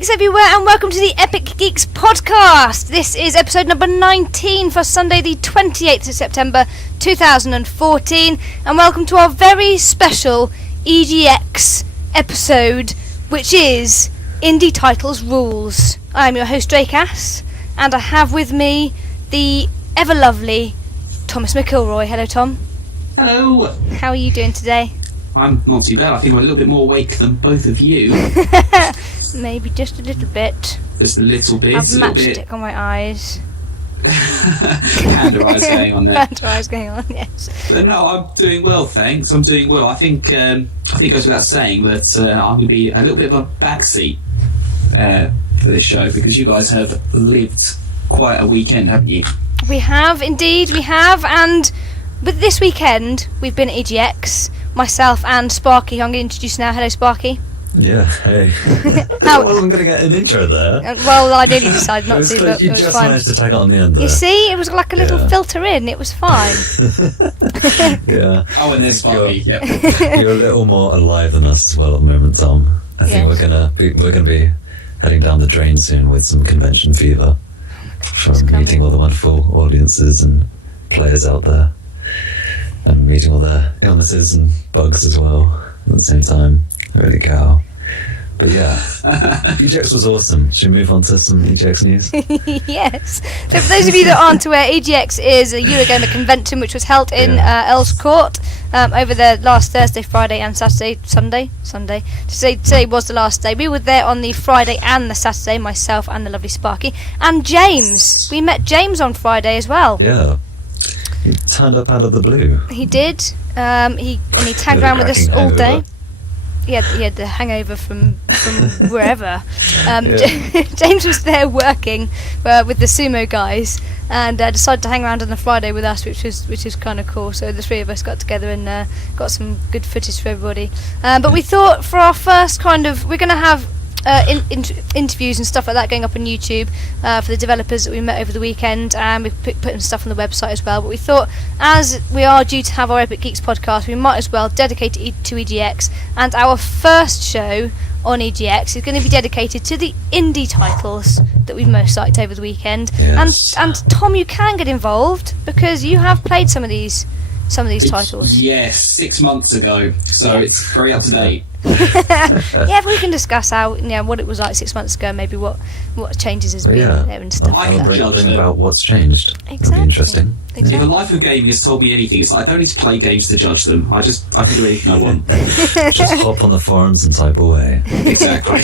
Geeks everywhere, and welcome to the Epic Geeks podcast. This is episode number 19 for Sunday the 28th of September 2014, and welcome to our very special EGX episode, which is Indie Titles Rules. I'm your host Drakeass, and I have with me the ever lovely Thomas McIlroy. Hello, Tom. Hello. How are you doing today? I'm not too bad. I think I'm a little bit more awake than both of you. Maybe just a little bit. Just a little bit. I've matchstick on my eyes. Hand or eyes going on there. Hand or eyes going on, yes. But no, I'm doing well, thanks. I'm doing well. I think it goes without saying that I'm going to be a little bit of a backseat for this show, because you guys have lived quite a weekend, haven't you? We have, indeed, we have. And with this weekend, we've been at EGX. Myself and Sparky, who I'm going to introduce now. Hello, Sparky. Yeah, hey. I wasn't going to get an intro there. Well, I nearly decided not to, but you it was just fine. managed to tag it on the end there. You see, it was like a little filter in. It was fine. Yeah. Oh, and there's Sparky. You're a little more alive than us as well at the moment, Tom. I think we're gonna be heading down the drain soon with some convention fever from meeting all the wonderful audiences and players out there, and meeting all their illnesses and bugs as well at the same time. Holy cow. But yeah, EGX was awesome. Should we move on to some EGX news? Yes. So for those of you that aren't aware, EGX is a Eurogamer convention which was held in Earls Court over the last Thursday, Friday and Saturday, Sunday. Today was the last day. We were there on the Friday and the Saturday, myself and the lovely Sparky. And James. We met James on Friday as well. Yeah. He turned up out of the blue. He did. He tagged around with us all day. He had the hangover from wherever. James was there working with the sumo guys, and decided to hang around on the Friday with us, which is kind of cool. So the three of us got together and got some good footage for everybody. But we thought for our first we're going to have interviews and stuff like that going up on YouTube for the developers that we met over the weekend, and we've put stuff on the website as well. But we thought, as we are due to have our Epic Geeks podcast, we might as well dedicate it to EGX, and our first show on EGX is going to be dedicated to the indie titles that we've most liked over the weekend. Yes. And Tom, you can get involved because you have played some of these titles. Yes, 6 months ago, so it's very up to date. Yeah, but we can discuss what it was like 6 months ago, maybe what changes has been there and stuff. I can judge them about what's changed. Exactly. That'll be interesting. Exactly. If the life of gaming has told me anything, it's like I don't need to play games to judge them. I can do anything I want. Just hop on the forums and type away. Exactly.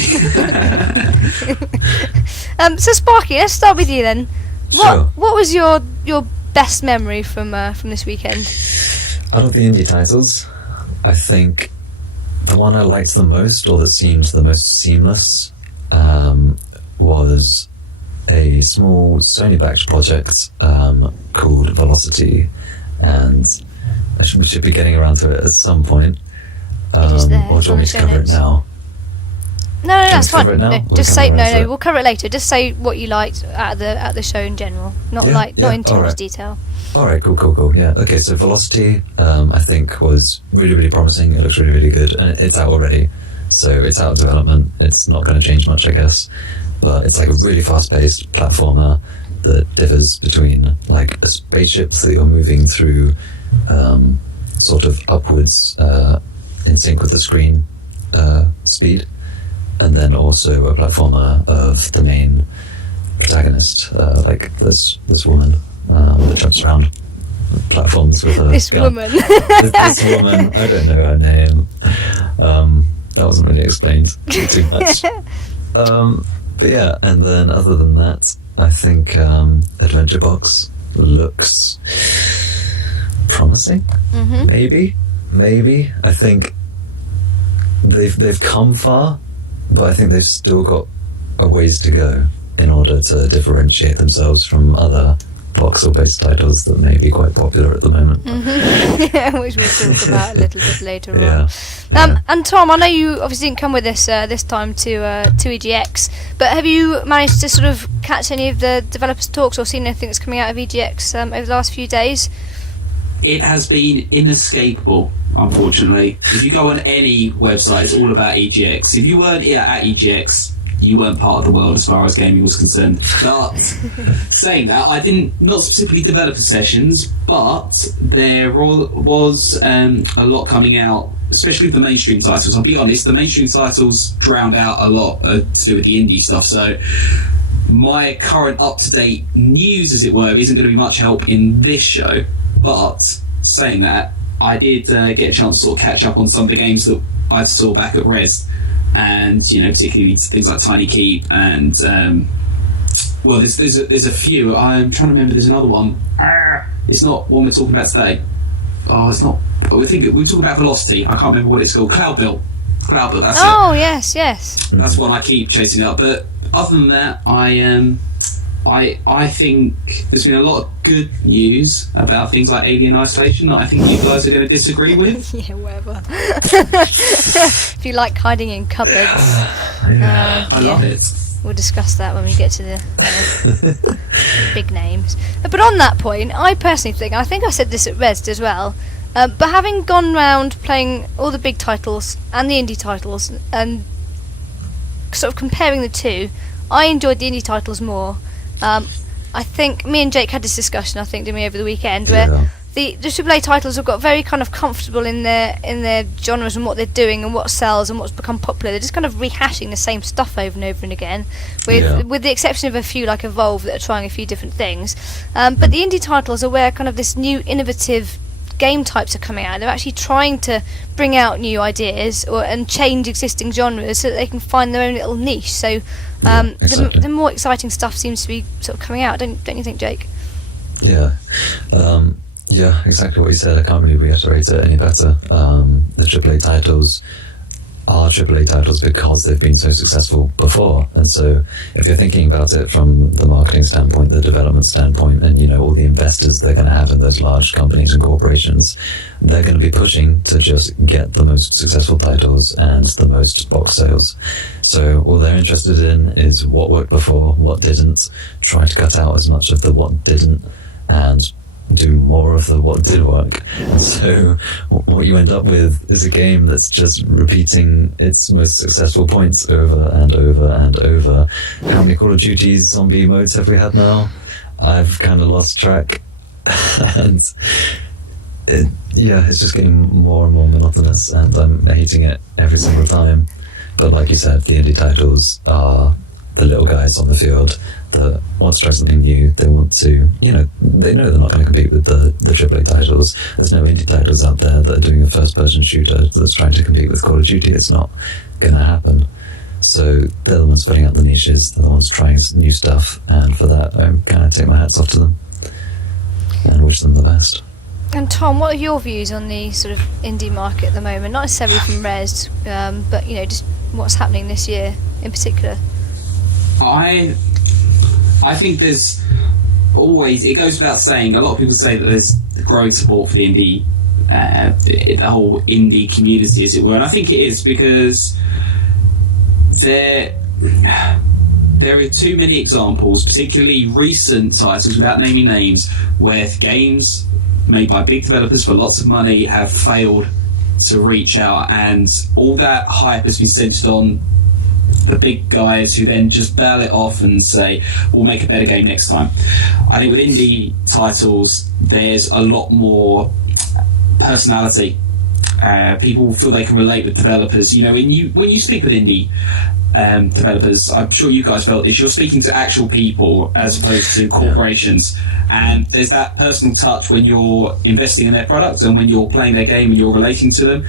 So Sparky, let's start with you then. Sure. What was your best memory from this weekend? Out of the indie titles, I think the one I liked the most, or that seemed the most seamless, was a small Sony-backed project called Velocity, and we should be getting around to it at some point. It is there. Or do you want me to cover it now? No, that's fine. No, just say we'll cover it later. Just say what you liked at the show in general, not in too much detail. Alright, cool. Yeah, okay, so Velocity, I think, was really, really promising. It looks really, really good, and it's out already. So it's out of development. It's not going to change much, I guess. But it's like a really fast-paced platformer that differs between like a spaceship that you're moving through sort of upwards in sync with the screen speed, and then also a platformer of the main protagonist, like this woman that jumps around platforms with a this gun. woman. this woman, I don't know her name. That wasn't really explained too much. But yeah, and then other than that, I think Adventure Box looks promising. Mm-hmm. Maybe. I think they've come far, but I think they've still got a ways to go in order to differentiate themselves from other voxel-based titles that may be quite popular at the moment. Mm-hmm. Yeah, which we'll talk about a little bit later on. Yeah. And Tom, I know you obviously didn't come with us this time to EGX, but have you managed to sort of catch any of the developers' talks or seen anything that's coming out of EGX over the last few days? It has been inescapable, unfortunately. If you go on any website, it's all about EGX. If you weren't here at EGX, you weren't part of the world as far as gaming was concerned. But saying that, I didn't, not specifically developer sessions, but there was a lot coming out, especially with the mainstream titles. I'll be honest, the mainstream titles drowned out a lot to do with the indie stuff, so my current up-to-date news, as it were, isn't going to be much help in this show. But saying that, I did get a chance to sort of catch up on some of the games that I saw back at Res, and particularly things like Tiny Keep and well, there's a few. I'm trying to remember. There's another one. It's not one we're talking about today. Oh, it's not. We're talking about Velocity. I can't remember what it's called. Cloud Built. That's it. Oh yes. That's one I keep chasing up. But other than that, I think there's been a lot of good news about things like Alien Isolation that I think you guys are going to disagree with. Yeah, whatever. If you like hiding in cupboards, I love it. We'll discuss that when we get to the big names. But on that point, I personally think, I said this at Res as well, but having gone round playing all the big titles and the indie titles and sort of comparing the two, I enjoyed the indie titles more. I think me and Jake had this discussion, didn't we, over the weekend, where the AAA titles have got very kind of comfortable in their genres and what they're doing and what sells and what's become popular. They're just kind of rehashing the same stuff over and over and again, with the exception of a few like Evolve that are trying a few different things. But the indie titles are where kind of this new innovative game types are coming out. They're actually trying to bring out new ideas and change existing genres so that they can find their own little niche. So exactly. the more exciting stuff seems to be sort of coming out, don't you think, Jake? Yeah, exactly what you said. I can't really reiterate it any better. The AAA titles are AAA titles because they've been so successful before. And so if you're thinking about it from the marketing standpoint, the development standpoint, and all the investors they're going to have in those large companies and corporations, they're going to be pushing to just get the most successful titles and the most box sales. So all they're interested in is what worked before, what didn't, try to cut out as much of the what didn't, and do more of the what did work. And so what you end up with is a game that's just repeating its most successful points over and over and over. How many Call of Duty zombie modes have we had now? I've kind of lost track. And it's just getting more and more monotonous, and I'm hating it every single time. But like you said, the indie titles are the little guys on the field that want to try something new. They want to, they know they're not going to compete with the AAA titles. There's no indie titles out there that are doing a first-person shooter that's trying to compete with Call of Duty. It's not going to happen. So they're the ones filling out the niches. They're the ones trying new stuff, and for that, I kind of take my hats off to them and wish them the best. And Tom, what are your views on the sort of indie market at the moment? Not necessarily from Res, but just what's happening this year in particular. I think there's always, it goes without saying, a lot of people say that there's growing support for the indie, the whole indie community, as it were, and I think it is because there are too many examples, particularly recent titles, without naming names, where games made by big developers for lots of money have failed to reach out, and all that hype has been centered on the big guys who then just bail it off and say, we'll make a better game next time. I think with indie titles, there's a lot more personality. People feel they can relate with developers. When you speak with indie developers, I'm sure you guys felt this, you're speaking to actual people as opposed to corporations, and there's that personal touch when you're investing in their product and when you're playing their game and you're relating to them.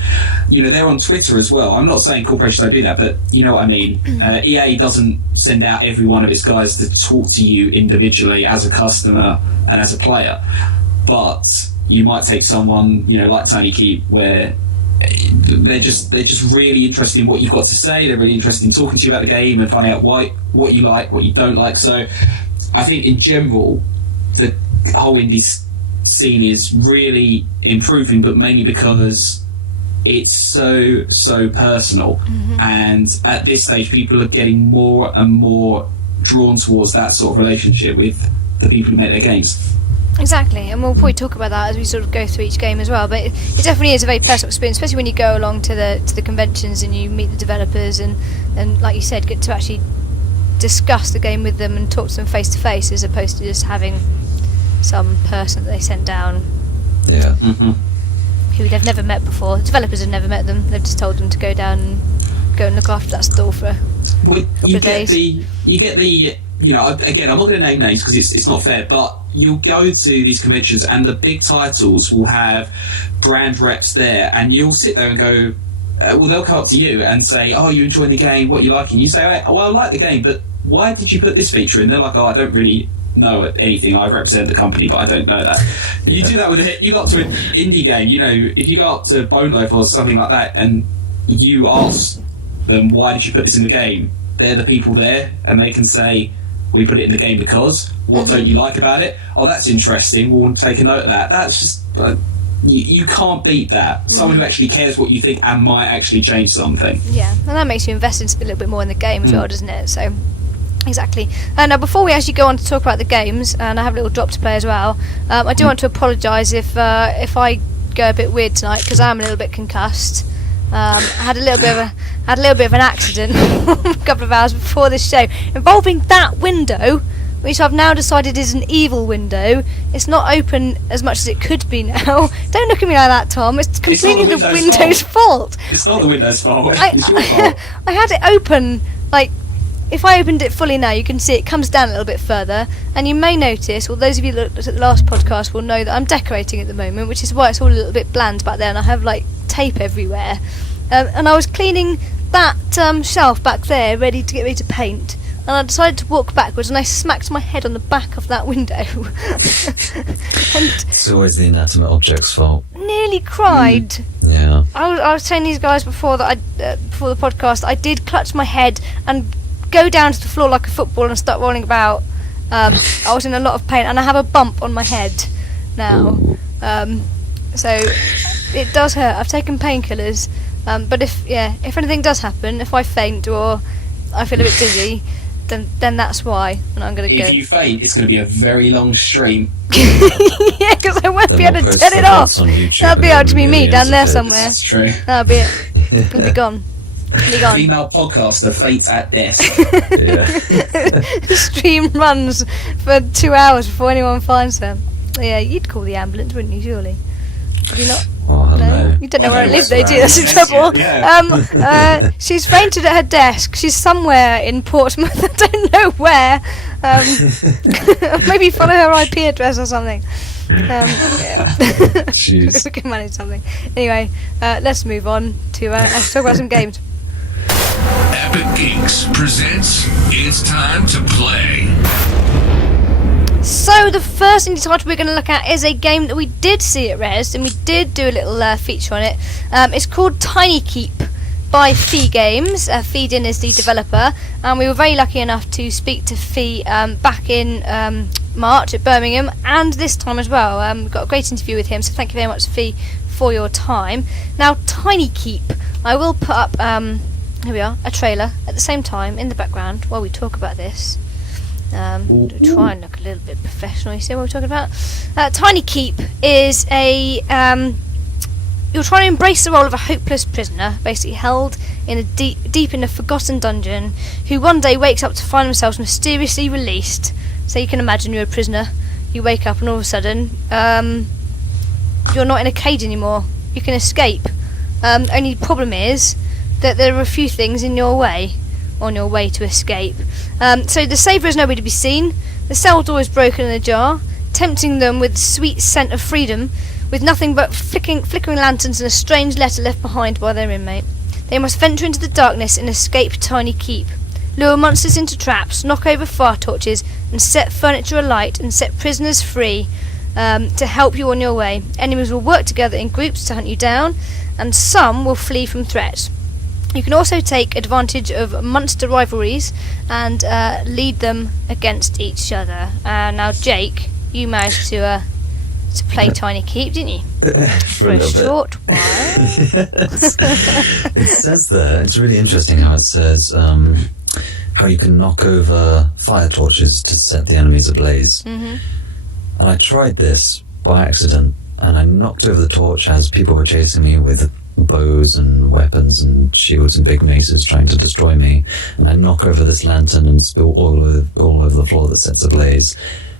They're on Twitter as well. I'm not saying corporations don't do that, but you know what I mean. EA doesn't send out every one of its guys to talk to you individually as a customer and as a player, but you might take someone like Tiny Keep, where they're just really interested in what you've got to say. They're really interested in talking to you about the game and finding out what you like, what you don't like. So I think in general the whole indie scene is really improving, but mainly because it's so personal. And at this stage people are getting more and more drawn towards that sort of relationship with the people who make their games. Exactly, and we'll probably talk about that as we sort of go through each game as well. But it definitely is a very personal experience, especially when you go along to the conventions and you meet the developers and like you said, get to actually discuss the game with them and talk to them face to face, as opposed to just having some person that they sent down Yeah. who they've never met before. Developers have never met them. They've just told them to go down and go and look after that store for a couple of days. You get the. You know, again, I'm not going to name names because it's not fair, but you'll go to these conventions and the big titles will have brand reps there, and you'll sit there and go, well, they'll come up to you and say, oh, you enjoying the game, what you like? And you say, oh, well, I like the game, but why did you put this feature in? They're like, oh, I don't really know anything. I represent the company, but I don't know that. You do that with you got to an indie game, you know, if you go up to Bone Loaf or something like that and you ask them, why did you put this in the game? They're the people there, and they can say, we put it in the game because, what don't you like about it? Oh, that's interesting, we'll take a note of that. That's just, you can't beat that. Someone who actually cares what you think and might actually change something. Yeah, and that makes you invest a little bit more in the game as well, doesn't it? So, exactly. Now, before we actually go on to talk about the games, and I have a little drop to play as well, I do want to apologise if I go a bit weird tonight, because I'm a little bit concussed. I had a little bit of an accident a couple of hours before this show involving that window, which I've now decided is an evil window. It's not open as much as it could be now. Don't look at me like that, Tom. It's completely the window's fault. It's not the window's fault. It's your fault. I had it open, like, if I opened it fully now, you can see it comes down a little bit further, and you may notice, or those of you that looked at the last podcast will know that I'm decorating at the moment, which is why it's all a little bit bland back there, and I have like tape everywhere. And I was cleaning that shelf back there, ready to get ready to paint, and I decided to walk backwards, and I smacked my head on the back of that window. And It's always the inanimate object's fault. nearly cried. Yeah. I was telling these guys before that before the podcast, I did clutch my head and go down to the floor like a football and start rolling about. I was in a lot of pain, and I have a bump on my head now. So it does hurt. I've taken painkillers, but if anything does happen, if I faint or I feel a bit dizzy, then that's why. And I'm gonna go. If you faint, it's going to be a very long stream. Yeah, because I won't be able to turn it off. That'll be able to be me down there somewhere. That's true. That'll be it. It'll be gone. Be gone. Female podcaster faints at desk. Yeah. Stream runs for 2 hours before anyone finds her. Yeah, you'd call the ambulance, wouldn't you, surely? Would you not? Oh, I don't know. You don't know I where I know live, what's though, do you? around. That's the trouble. Yeah. She's fainted at her desk. She's somewhere in Portsmouth. I don't know where. Maybe follow her IP address or something. Yeah. Jeez. We can manage something. Anyway, let's move on to talk about some games. Epic Geeks presents It's Time to Play. So the first indie title we're going to look at is a game that we did see at Res, and we did do a little feature on it. It's called Tiny Keep by Fee Games. Feedin is the developer, and we were very lucky enough to speak to Fee back in March at Birmingham, and this time as well. We got a great interview with him, so thank you very much, Fee, for your time. Now, Tiny Keep, I will put up here we are, a trailer at the same time in the background while we talk about this. To try and look a little bit professional. You see what we're talking about? Tiny Keep is a you're trying to embrace the role of a hopeless prisoner, basically held in a deep in a forgotten dungeon, who one day wakes up to find themselves mysteriously released. So you can imagine you're a prisoner. You wake up and all of a sudden you're not in a cage anymore. You can escape. Only problem is that there are a few things in your way on your way to escape. So the saviour is nowhere to be seen. The cell door is broken and ajar, tempting them with the sweet scent of freedom, with nothing but flickering lanterns and a strange letter left behind by their inmate. They must venture into the darkness and escape Tiny Keep. Lure monsters into traps, knock over fire torches, and set furniture alight and set prisoners free to help you on your way. Enemies will work together in groups to hunt you down, and some will flee from threats. You can also take advantage of monster rivalries and lead them against each other. Now, Jake, you managed to play Tiny Keep, didn't you? For a short while. It says there, it's really interesting how it says how you can knock over fire torches to set the enemies ablaze. And I tried this by accident, and I knocked over the torch as people were chasing me with bows and weapons and shields and big maces trying to destroy me. And I knock over this lantern and spill all over the floor that sets ablaze.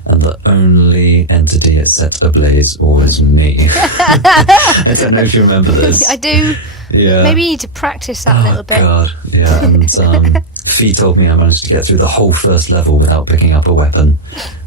And the only entity it set ablaze was me. I don't know if you remember this. I do. Yeah. Maybe you need to practice that a little bit. God, yeah. And Fee told me I managed to get through the whole first level without picking up a weapon,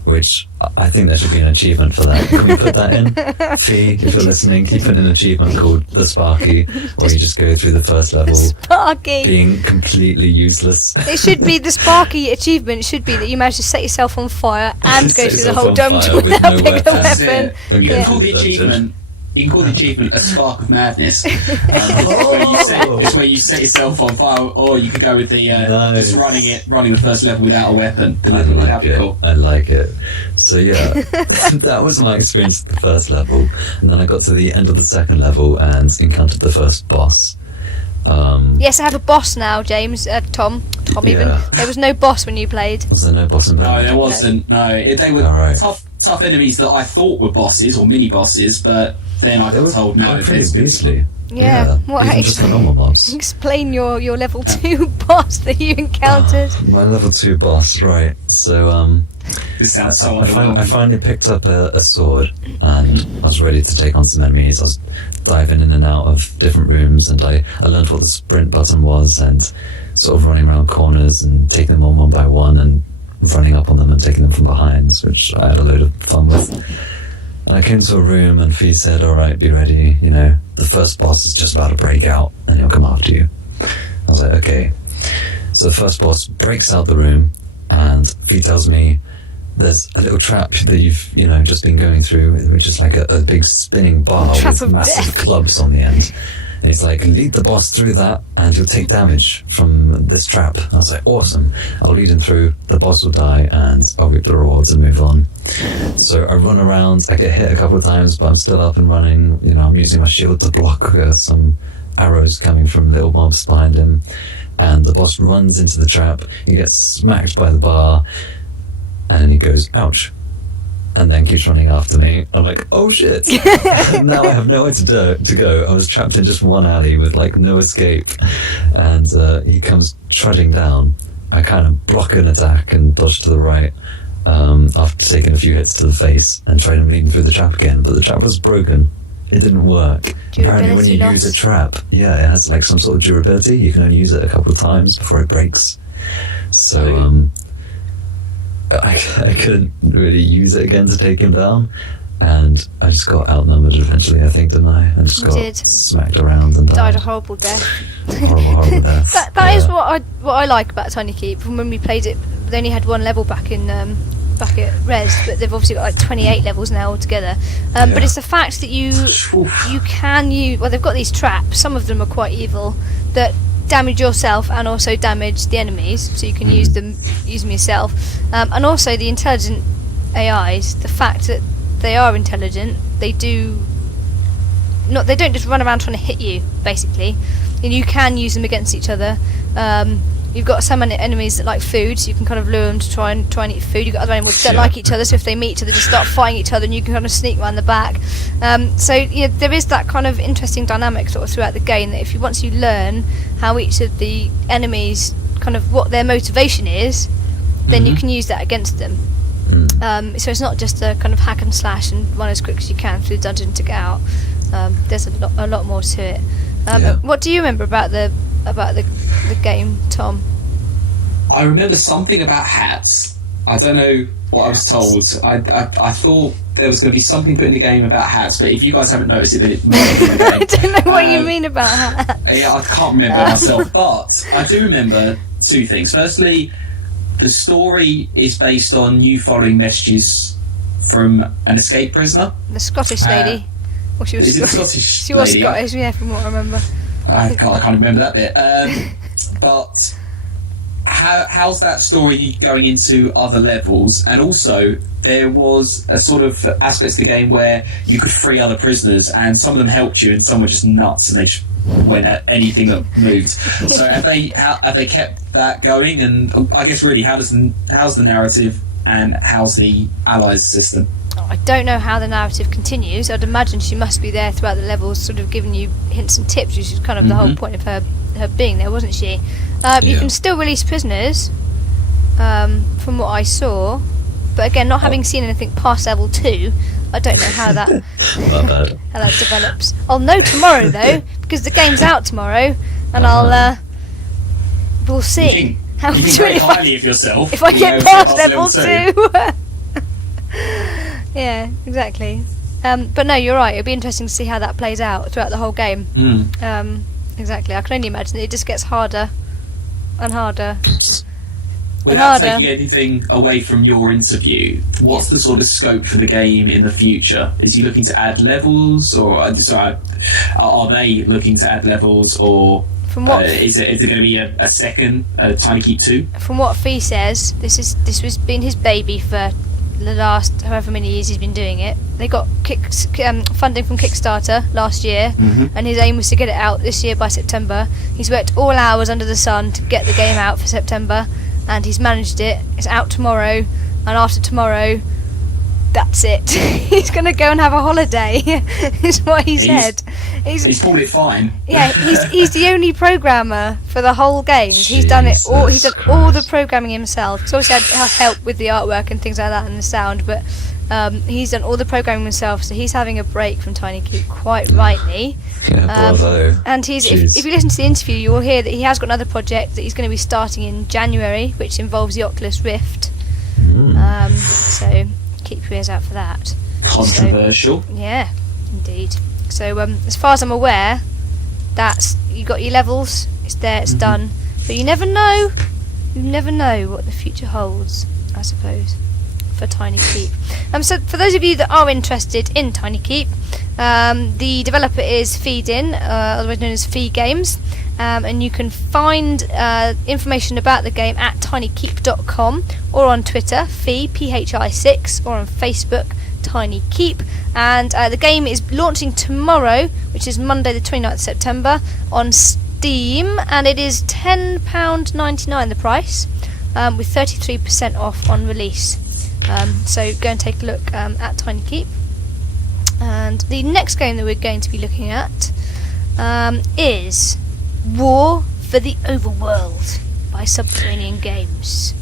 which I think there should be an achievement for that. Can we put that in? Fee, if you're listening, keep in an achievement called the Sparky, where you just go through the first level Sparky. being completely useless. It should be the Sparky achievement. It should be that you manage to set yourself on fire and go Set through the yourself whole on dungeon fire with without no picking a weapons. That's weapon. it. Don't You get can through call the the dungeon. achievement. You can call the achievement a spark of madness. It's where you set yourself on fire, or you could go with the Nice. just running the first level without a weapon. I That'd like be it. cool. I like it. So yeah, that was my experience at the first level, and then I got to the end of the second level and encountered the first boss. Yes, I have a boss now, James. Tom even. Yeah. There was no boss when you played. Was there no boss in No, there? there wasn't. No, they were Alright. tough enemies that I thought were bosses or mini bosses, but then I They got were told no. they were pretty there's- beastly. Yeah. What? Even just the normal mobs. Explain your level 2 boss that you encountered. My level 2 boss, right? So This sounds so I underwhelming. finally picked up a sword, and I was ready to take on some enemies. I was diving in and out of different rooms, and I learned what the sprint button was, and sort of running around corners and taking them on one by one, and running up on them and taking them from behind, which I had a load of fun with. And I came to a room, and Fee said, "All right, be ready. You know, the first boss is just about to break out, and he'll come after you." I was like, "Okay." So the first boss breaks out the room, and Fee tells me there's a little trap that you've, just been going through, which is like a big spinning bar Trap with of massive death. clubs on the end. And he's like, lead the boss through that and you'll take damage from this trap. And I was like, awesome. I'll lead him through, the boss will die, and I'll reap the rewards and move on. So I run around, I get hit a couple of times, but I'm still up and running. I'm using my shield to block some arrows coming from little mobs behind him. And the boss runs into the trap, he gets smacked by the bar, and then he goes, ouch, and then keeps running after me. I'm like, oh shit. Now I have nowhere to go. I was trapped in just one alley with like no escape, and he comes trudging down. I kind of block an attack and dodge to the right after taking a few hits to the face, and try to lead him through the trap again, but the trap was broken. It didn't work. Apparently when you Durability use a loss. trap, it has like some sort of durability. You can only use it a couple of times before it breaks. So I couldn't really use it again to take him down, and I just got outnumbered eventually, I think, didn't I? And just You got did. smacked around and Died died. a horrible death. Horrible death. That is what I like about Tiny Keep. From when we played it, they only had one level back at Res, but they've obviously got like 28 levels now altogether. But Yeah. it's the fact that you can use. Well, they've got these traps. Some of them are quite evil that damage yourself and also damage the enemies, so you can use them yourself. And also the intelligent AIs. The fact that they are intelligent, they don't just run around trying to hit you, basically. And you can use them against each other. You've got some enemies that like food, so you can kind of lure them to try and eat food. You've got other animals that don't Yeah. like each other, so if they meet each other, just start fighting each other, and you can kind of sneak around the back. So there is that kind of interesting dynamic sort of throughout the game, that once you learn how each of the enemies, kind of what their motivation is, then you can use that against them. So it's not just a kind of hack and slash and run as quick as you can through the dungeon to get out. There's a lot more to it. Yeah. What do you remember about the game, Tom? I remember something about hats. I don't know what I was told. I thought there was going to be something put in the game about hats, but if you guys haven't noticed it, then it might have been in the I game. don't know what you mean about that. Yeah, I can't remember myself, but I do remember two things. Firstly, the story is based on you following messages from an escaped prisoner. The Scottish lady. Well, she was Is it Scottish. Scottish She was lady? Scottish, yeah, from what I remember. I can't remember that bit. But how's that story going into other levels? And also, there was a sort of aspect to the game where you could free other prisoners, and some of them helped you, and some were just nuts, and they just went at anything that moved. So have they kept that going? And I guess really, how's the narrative and how's the allies system? I don't know how the narrative continues. I'd imagine she must be there throughout the levels, sort of giving you hints and tips, which is kind of the whole point of her being there, wasn't she? You can still release prisoners, from what I saw, but again, not having seen anything past level 2, I don't know how that Not bad. how that develops. I'll know tomorrow though, because the game's out tomorrow, and we'll see. You think very highly of yourself. If I get past level 2. Yeah, exactly. But no, you're right. It'll be interesting to see how that plays out throughout the whole game. Exactly. I can only imagine that it just gets harder and harder. Without taking anything away from your interview, what's the sort of scope for the game in the future? Is he looking to add levels, or are they looking to add levels, or From what is it going to be a second Tiny Keep 2? From what Fee says, this was been his baby for the last however many years he's been doing it. They got funding from Kickstarter last year, and his aim was to get it out this year by September. He's worked all hours under the sun to get the game out for September, and he's managed it. It's out tomorrow, and after tomorrow, that's it. He's going to go and have a holiday, is what he said. He's pulled it fine. Yeah, he's the only programmer for the whole game. He's done it all. He's done all the programming himself. He's also had help with the artwork and things like that and the sound, but he's done all the programming himself. So he's having a break from Tiny Keep, quite rightly. Yeah, bravo. And if you listen to the interview, you will hear that he has got another project that he's going to be starting in January, which involves the Oculus Rift. So keep your ears out for that. Controversial. So, yeah, indeed. So as far as I'm aware, you got your levels. It's there. It's done. But you never know. You never know what the future holds, I suppose, for Tiny Keep. So for those of you that are interested in Tiny Keep, the developer is Feedin, otherwise known as Fee Games, and you can find information about the game at tinykeep.com, or on Twitter, Fee PHI6, or on Facebook, Tiny Keep. And the game is launching tomorrow, which is Monday the 29th of September, on Steam, and it is £10.99 the price, with 33% off on release. So go and take a look at Tiny Keep. And the next game that we're going to be looking at is War for the Overworld by Subterranean Games.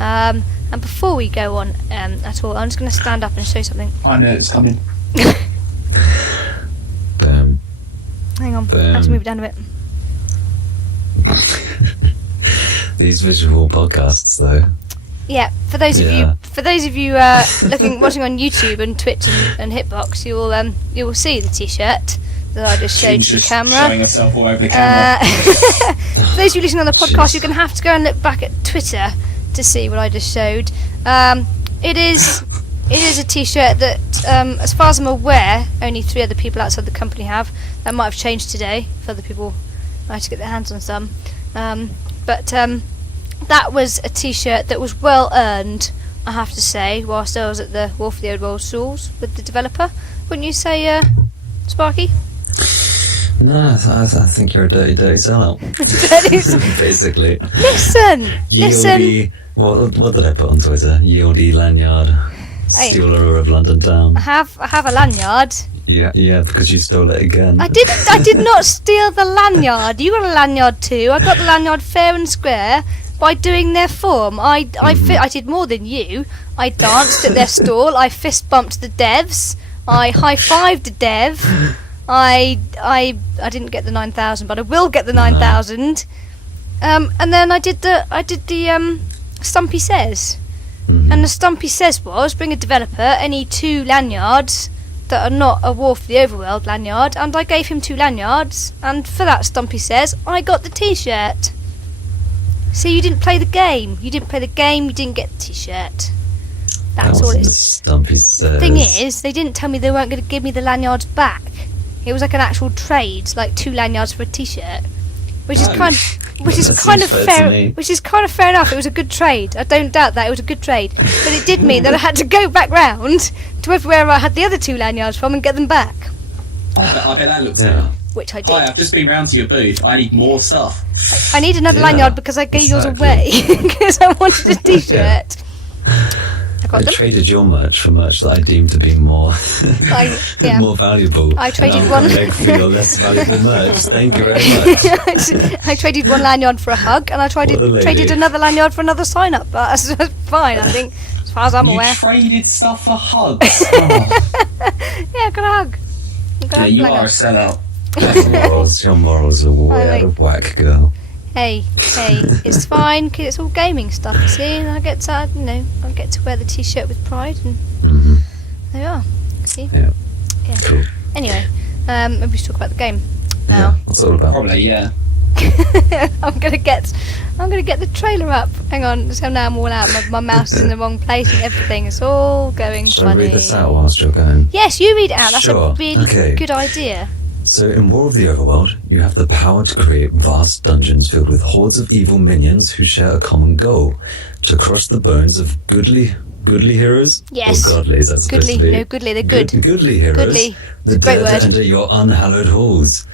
And before we go on at all, I'm just going to stand up and show you something. I know it's coming. Hang on, I have to move it down a bit. These visual podcasts, though. Yeah, for those of you watching on YouTube and Twitch and Hitbox, you will see the T-shirt that I just showed to the camera. Showing herself all over the camera. For those of you listening on the podcast, you're going to have to go and look back at Twitter to see what I just showed. It is a T-shirt that, as far as I'm aware, only 3 other people outside the company have. That might have changed today for other people. I had to get their hands on some. But that was a T-shirt that was well earned, I have to say, whilst I was at the War for the Old World stalls with the developer. Wouldn't you say, Sparky? No, I think you're a dirty sellout. Basically. Listen. Yieldy. What did I put on Twitter? Yieldy lanyard, stealer of London town. I have a lanyard. Yeah, because you stole it again. I did not steal the lanyard. You got a lanyard too. I got the lanyard fair and square by doing their form. I did more than you. I danced at their stall. I fist bumped the devs. I high-fived the dev. I didn't get the 9,000, but I will get the 9,000. And then I did the Stumpy Says. And the Stumpy Says was bring a developer any 2 lanyards that are not a War for the Overworld lanyard, and I gave him 2 lanyards, and for that, Stumpy Says, I got the T-shirt. So you didn't play the game. You didn't get the T-shirt. That's all it is. Stumpy Says. The thing is, they didn't tell me they weren't going to give me the lanyards back. It was like an actual trade, like 2 lanyards for a T-shirt, which is kind of fair. Which is kind of fair enough. It was a good trade. I don't doubt that it was a good trade, but it did mean that I had to go back round to everywhere I had the other 2 lanyards from and get them back. I bet that looked terrible. Which I did. Hi, I've just been round to your booth. I need more stuff. I need another lanyard because I gave yours away because I wanted a T-shirt. I got them. traded your merch for merch that I deemed to be more more valuable. I traded and one leg for your less valuable merch. Thank you very much. I traded one lanyard for a hug, and I traded another lanyard for another sign up. But that's fine, I think, as far as I'm aware. You traded stuff for hugs. Oh. Yeah, got a hug. Yeah, you are a sellout. Your morals are way out of whack, girl. Hey, it's fine because it's all gaming stuff, you see, and I get to wear the t-shirt with pride, and there you are. See? Yeah. Cool. Anyway, maybe we should talk about the game now. Yeah, what's it all about? Probably, yeah. I'm gonna get the trailer up. Hang on, so now I'm all out. My mouse is in the wrong place and everything. It's all going Shall funny. I read this out whilst you're going? Yes, you read it out. That's Sure. a really Okay. good idea. So, in War of the Overworld, you have the power to create vast dungeons filled with hordes of evil minions who share a common goal: to crush the bones of goodly heroes? Yes. Or godly, is that supposed Goodly, to be? no, goodly, they're good. Goodly heroes. Goodly. The Great dare word. to enter your unhallowed halls.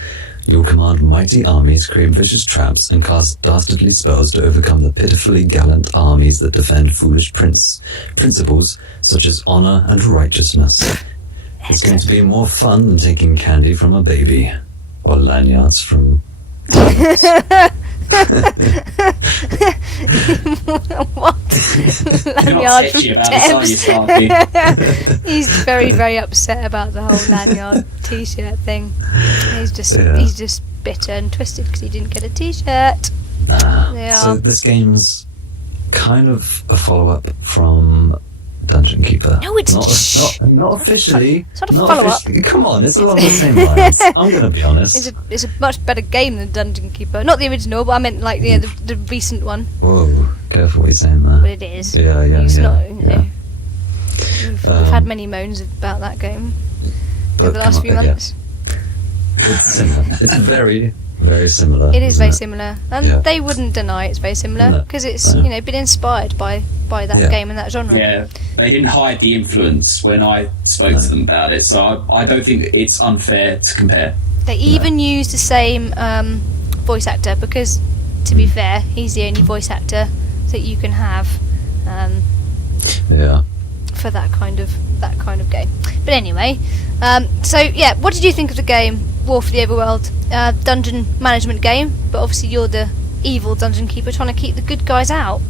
You'll command mighty armies, create vicious traps, and cast dastardly spells to overcome the pitifully gallant armies that defend foolish principles such as honor and righteousness. It's going to be more fun than taking candy from a baby, or lanyards from... What? You're not Lanyard touchy from about this, are you, Debs. Sparky? He's very, very upset about the whole lanyard t-shirt thing. He's just bitter and twisted because he didn't get a t-shirt. Yeah. So this game's kind of a follow-up from Dungeon Keeper. No, it's not officially. It's not a follow-up. Officially. Come on, it's along the same lines. I'm going to be honest. It's a much better game than Dungeon Keeper. Not the original, but I meant like the recent one. Whoa, careful what you're saying there. But it is. Yeah. It's not, yeah. We've had many moans about that game over the last few months. It's similar. It's very, very similar. It is isn't very it? similar, and they wouldn't deny it's very similar because it's been inspired by that game and that genre. Yeah, they didn't hide the influence when I spoke to them about it, so I don't think it's unfair to compare. They even use the same voice actor because, to be fair, he's the only voice actor that you can have for that kind of game. But anyway, what did you think of the game War for the Overworld? Dungeon management game, but obviously you're the evil dungeon keeper trying to keep the good guys out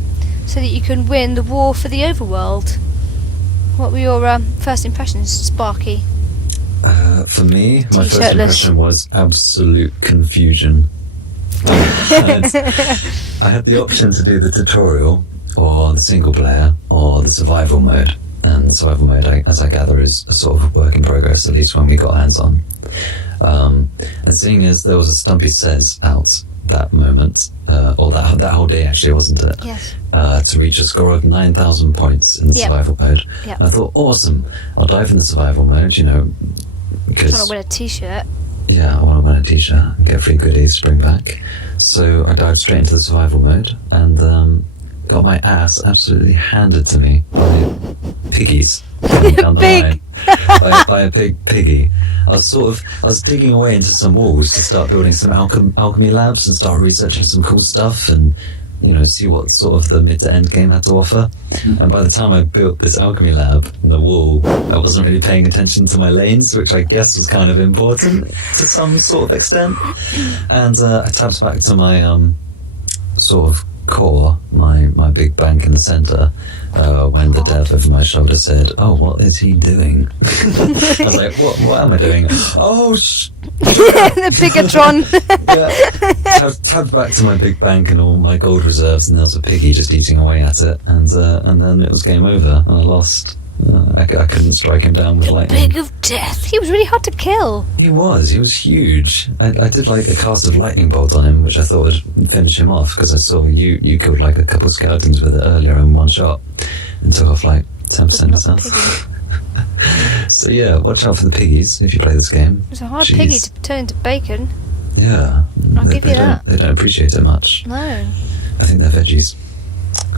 so that you can win the War for the Overworld. What were your first impressions, Sparky? For me, my first T-shirtless. impression was absolute confusion. I had the option to do the tutorial, or the single player, or the survival mode. And the survival mode, as I gather, is a sort of work in progress, at least when we got hands on. And seeing as there was a Stumpy Says out that moment, or that whole day actually, wasn't it? Yes. To reach a score of 9,000 points in the survival mode. Yep. And I thought, awesome, I'll dive in the survival mode, because... Trying to win a t-shirt. Yeah, I want to win a t-shirt and get free goodies to bring back. So I dived straight into the survival mode and got my ass absolutely handed to me by piggies down the Pig. line. by a big piggy. I was digging away into some walls to start building some alchemy labs and start researching some cool stuff and see what sort of the mid to end game had to offer. And by the time I built this alchemy lab in the wall, I wasn't really paying attention to my lanes, which I guess was kind of important to some sort of extent. And I tapped back to my sort of core, my big bank in the centre, when the dev over my shoulder said, "Oh, what is he doing?" I was like, what am I doing? Oh, The Bigatron. yeah. Tabbed back to my big bank and all my gold reserves, and there was a piggy just eating away at it, and then it was game over, and I lost. I couldn't strike him down with lightning. Big of death. He was really hard to kill. He was huge. I did like a cast of lightning bolt on him, which I thought would finish him off, because I saw you killed like a couple of skeletons with it earlier in one shot, and took off like 10% of health. So yeah, watch out for the piggies if you play this game. It's a hard piggy to turn into bacon. Yeah, I'll give you that. They don't appreciate it much. No. I think they're veggies.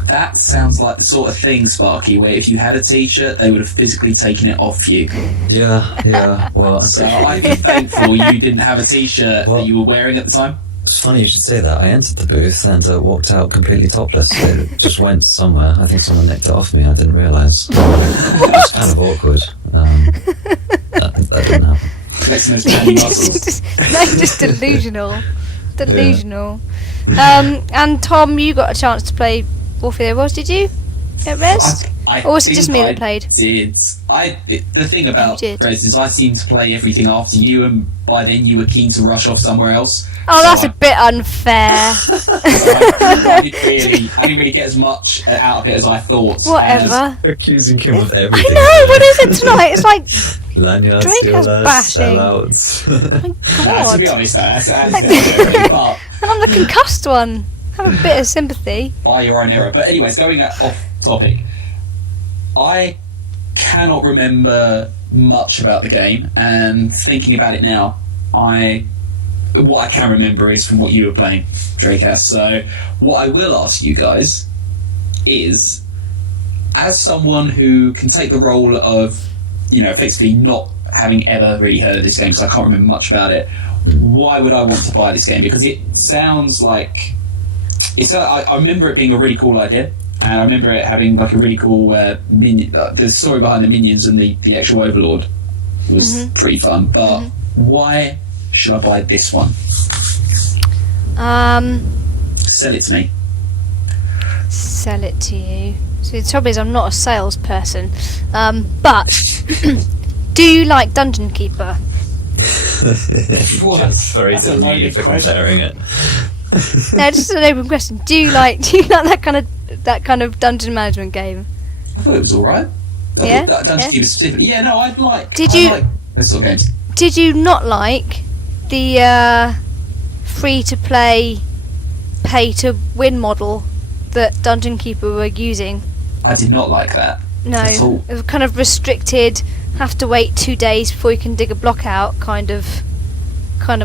That sounds like the sort of thing, Sparky, where if you had a t-shirt, they would have physically taken it off you. Yeah. Well, So I'd be thankful you didn't have a t-shirt that you were wearing at the time. It's funny you should say that. I entered the booth and walked out completely topless. It just went somewhere. I think someone nicked it off me. I didn't realise. It's kind of awkward. That didn't happen. Flexing those tiny muscles. just delusional. Delusional. And Tom, you got a chance to play Warfare Wars, did you? At Res? Or was it just me that played? The thing about You did. Res is I seemed to play everything after you, and by then you were keen to rush off somewhere else. Oh, So that's a bit unfair. I didn't really get as much out of it as I thought. Whatever. Accusing him of I everything. know, what is it tonight? It's like, Lanyards, Drake has steelers, bashing. sellouts. my And, to God. be honest, that's but And I'm the concussed one. Have a bit of sympathy. by your own error. But anyways, going off topic, I cannot remember much about the game, and thinking about it now, what I can remember is from what you were playing, Drakehouse. So what I will ask you guys is, as someone who can take the role of, effectively not having ever really heard of this game, because I can't remember much about it, why would I want to buy this game? Because it sounds like I remember it being a really cool idea, and I remember it having like a really cool the story behind the minions and the actual Overlord was pretty fun. But why should I buy this one? Sell it to me. Sell it to you. So the trouble is, I'm not a salesperson. But do you like Dungeon Keeper? Just very That's a to me loaded for question. comparing it. No, just an open question. Do you like that kind of dungeon management game? I thought it was alright. Yeah? Dungeon Keeper specifically. Yeah, no, I'd like. Did I you- like those sort of games? Did you not like the free-to-play, pay-to-win model that Dungeon Keeper were using? I did not like that. No, At all. it was kind of restricted. Have to wait 2 days before you can dig a block out, kind of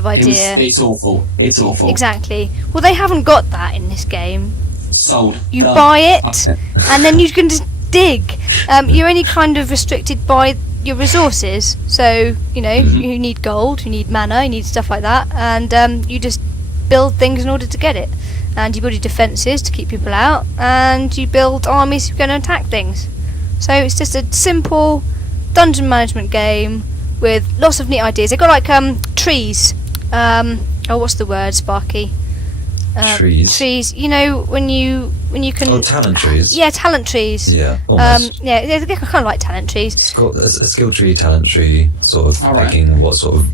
idea. It's awful. It's awful. Exactly. Well, they haven't got that in this game. Sold. You Done. buy it, Okay. and then you can just dig. You're only kind of restricted by your resources. So, you need gold, you need mana, you need stuff like that, and you just build things in order to get it. And you build your defences to keep people out, and you build armies who are going to attack things. So it's just a simple dungeon management game with lots of neat ideas. They've got like trees. What's the word, Sparky? Trees? Trees. When you can. Oh, talent trees. Yeah, talent trees. Yeah, almost. Yeah, they're kind of like talent trees. It's got a skill tree, talent tree, sort of Alright. picking what sort of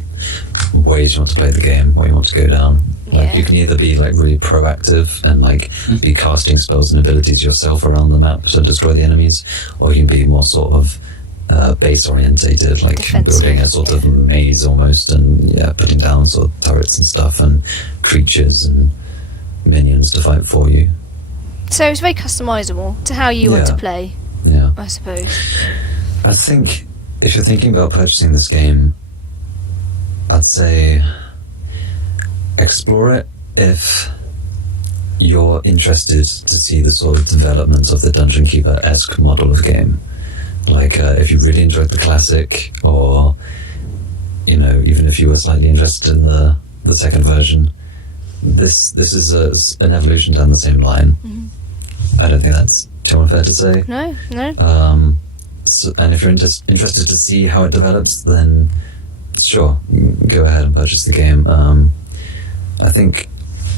ways you want to play the game, what you want to go down. Like Yeah. you can either be like really proactive and like be casting spells and abilities yourself around the map to destroy the enemies, or you can be more sort of base orientated, like Defensive, building a sort of yeah. maze almost, and putting down sort of turrets and stuff and creatures and minions to fight for you. So it's very customizable to how you want to Yeah. play, Yeah. I suppose. I think if you're thinking about purchasing this game, I'd say explore it if you're interested to see the sort of development of the Dungeon Keeper-esque model of game. Like, if you really enjoyed the classic, or, even if you were slightly interested in the second version, this is an evolution down the same line. I don't think that's too unfair to say. No. And if you're interested to see how it develops, then sure, go ahead and purchase the game. I think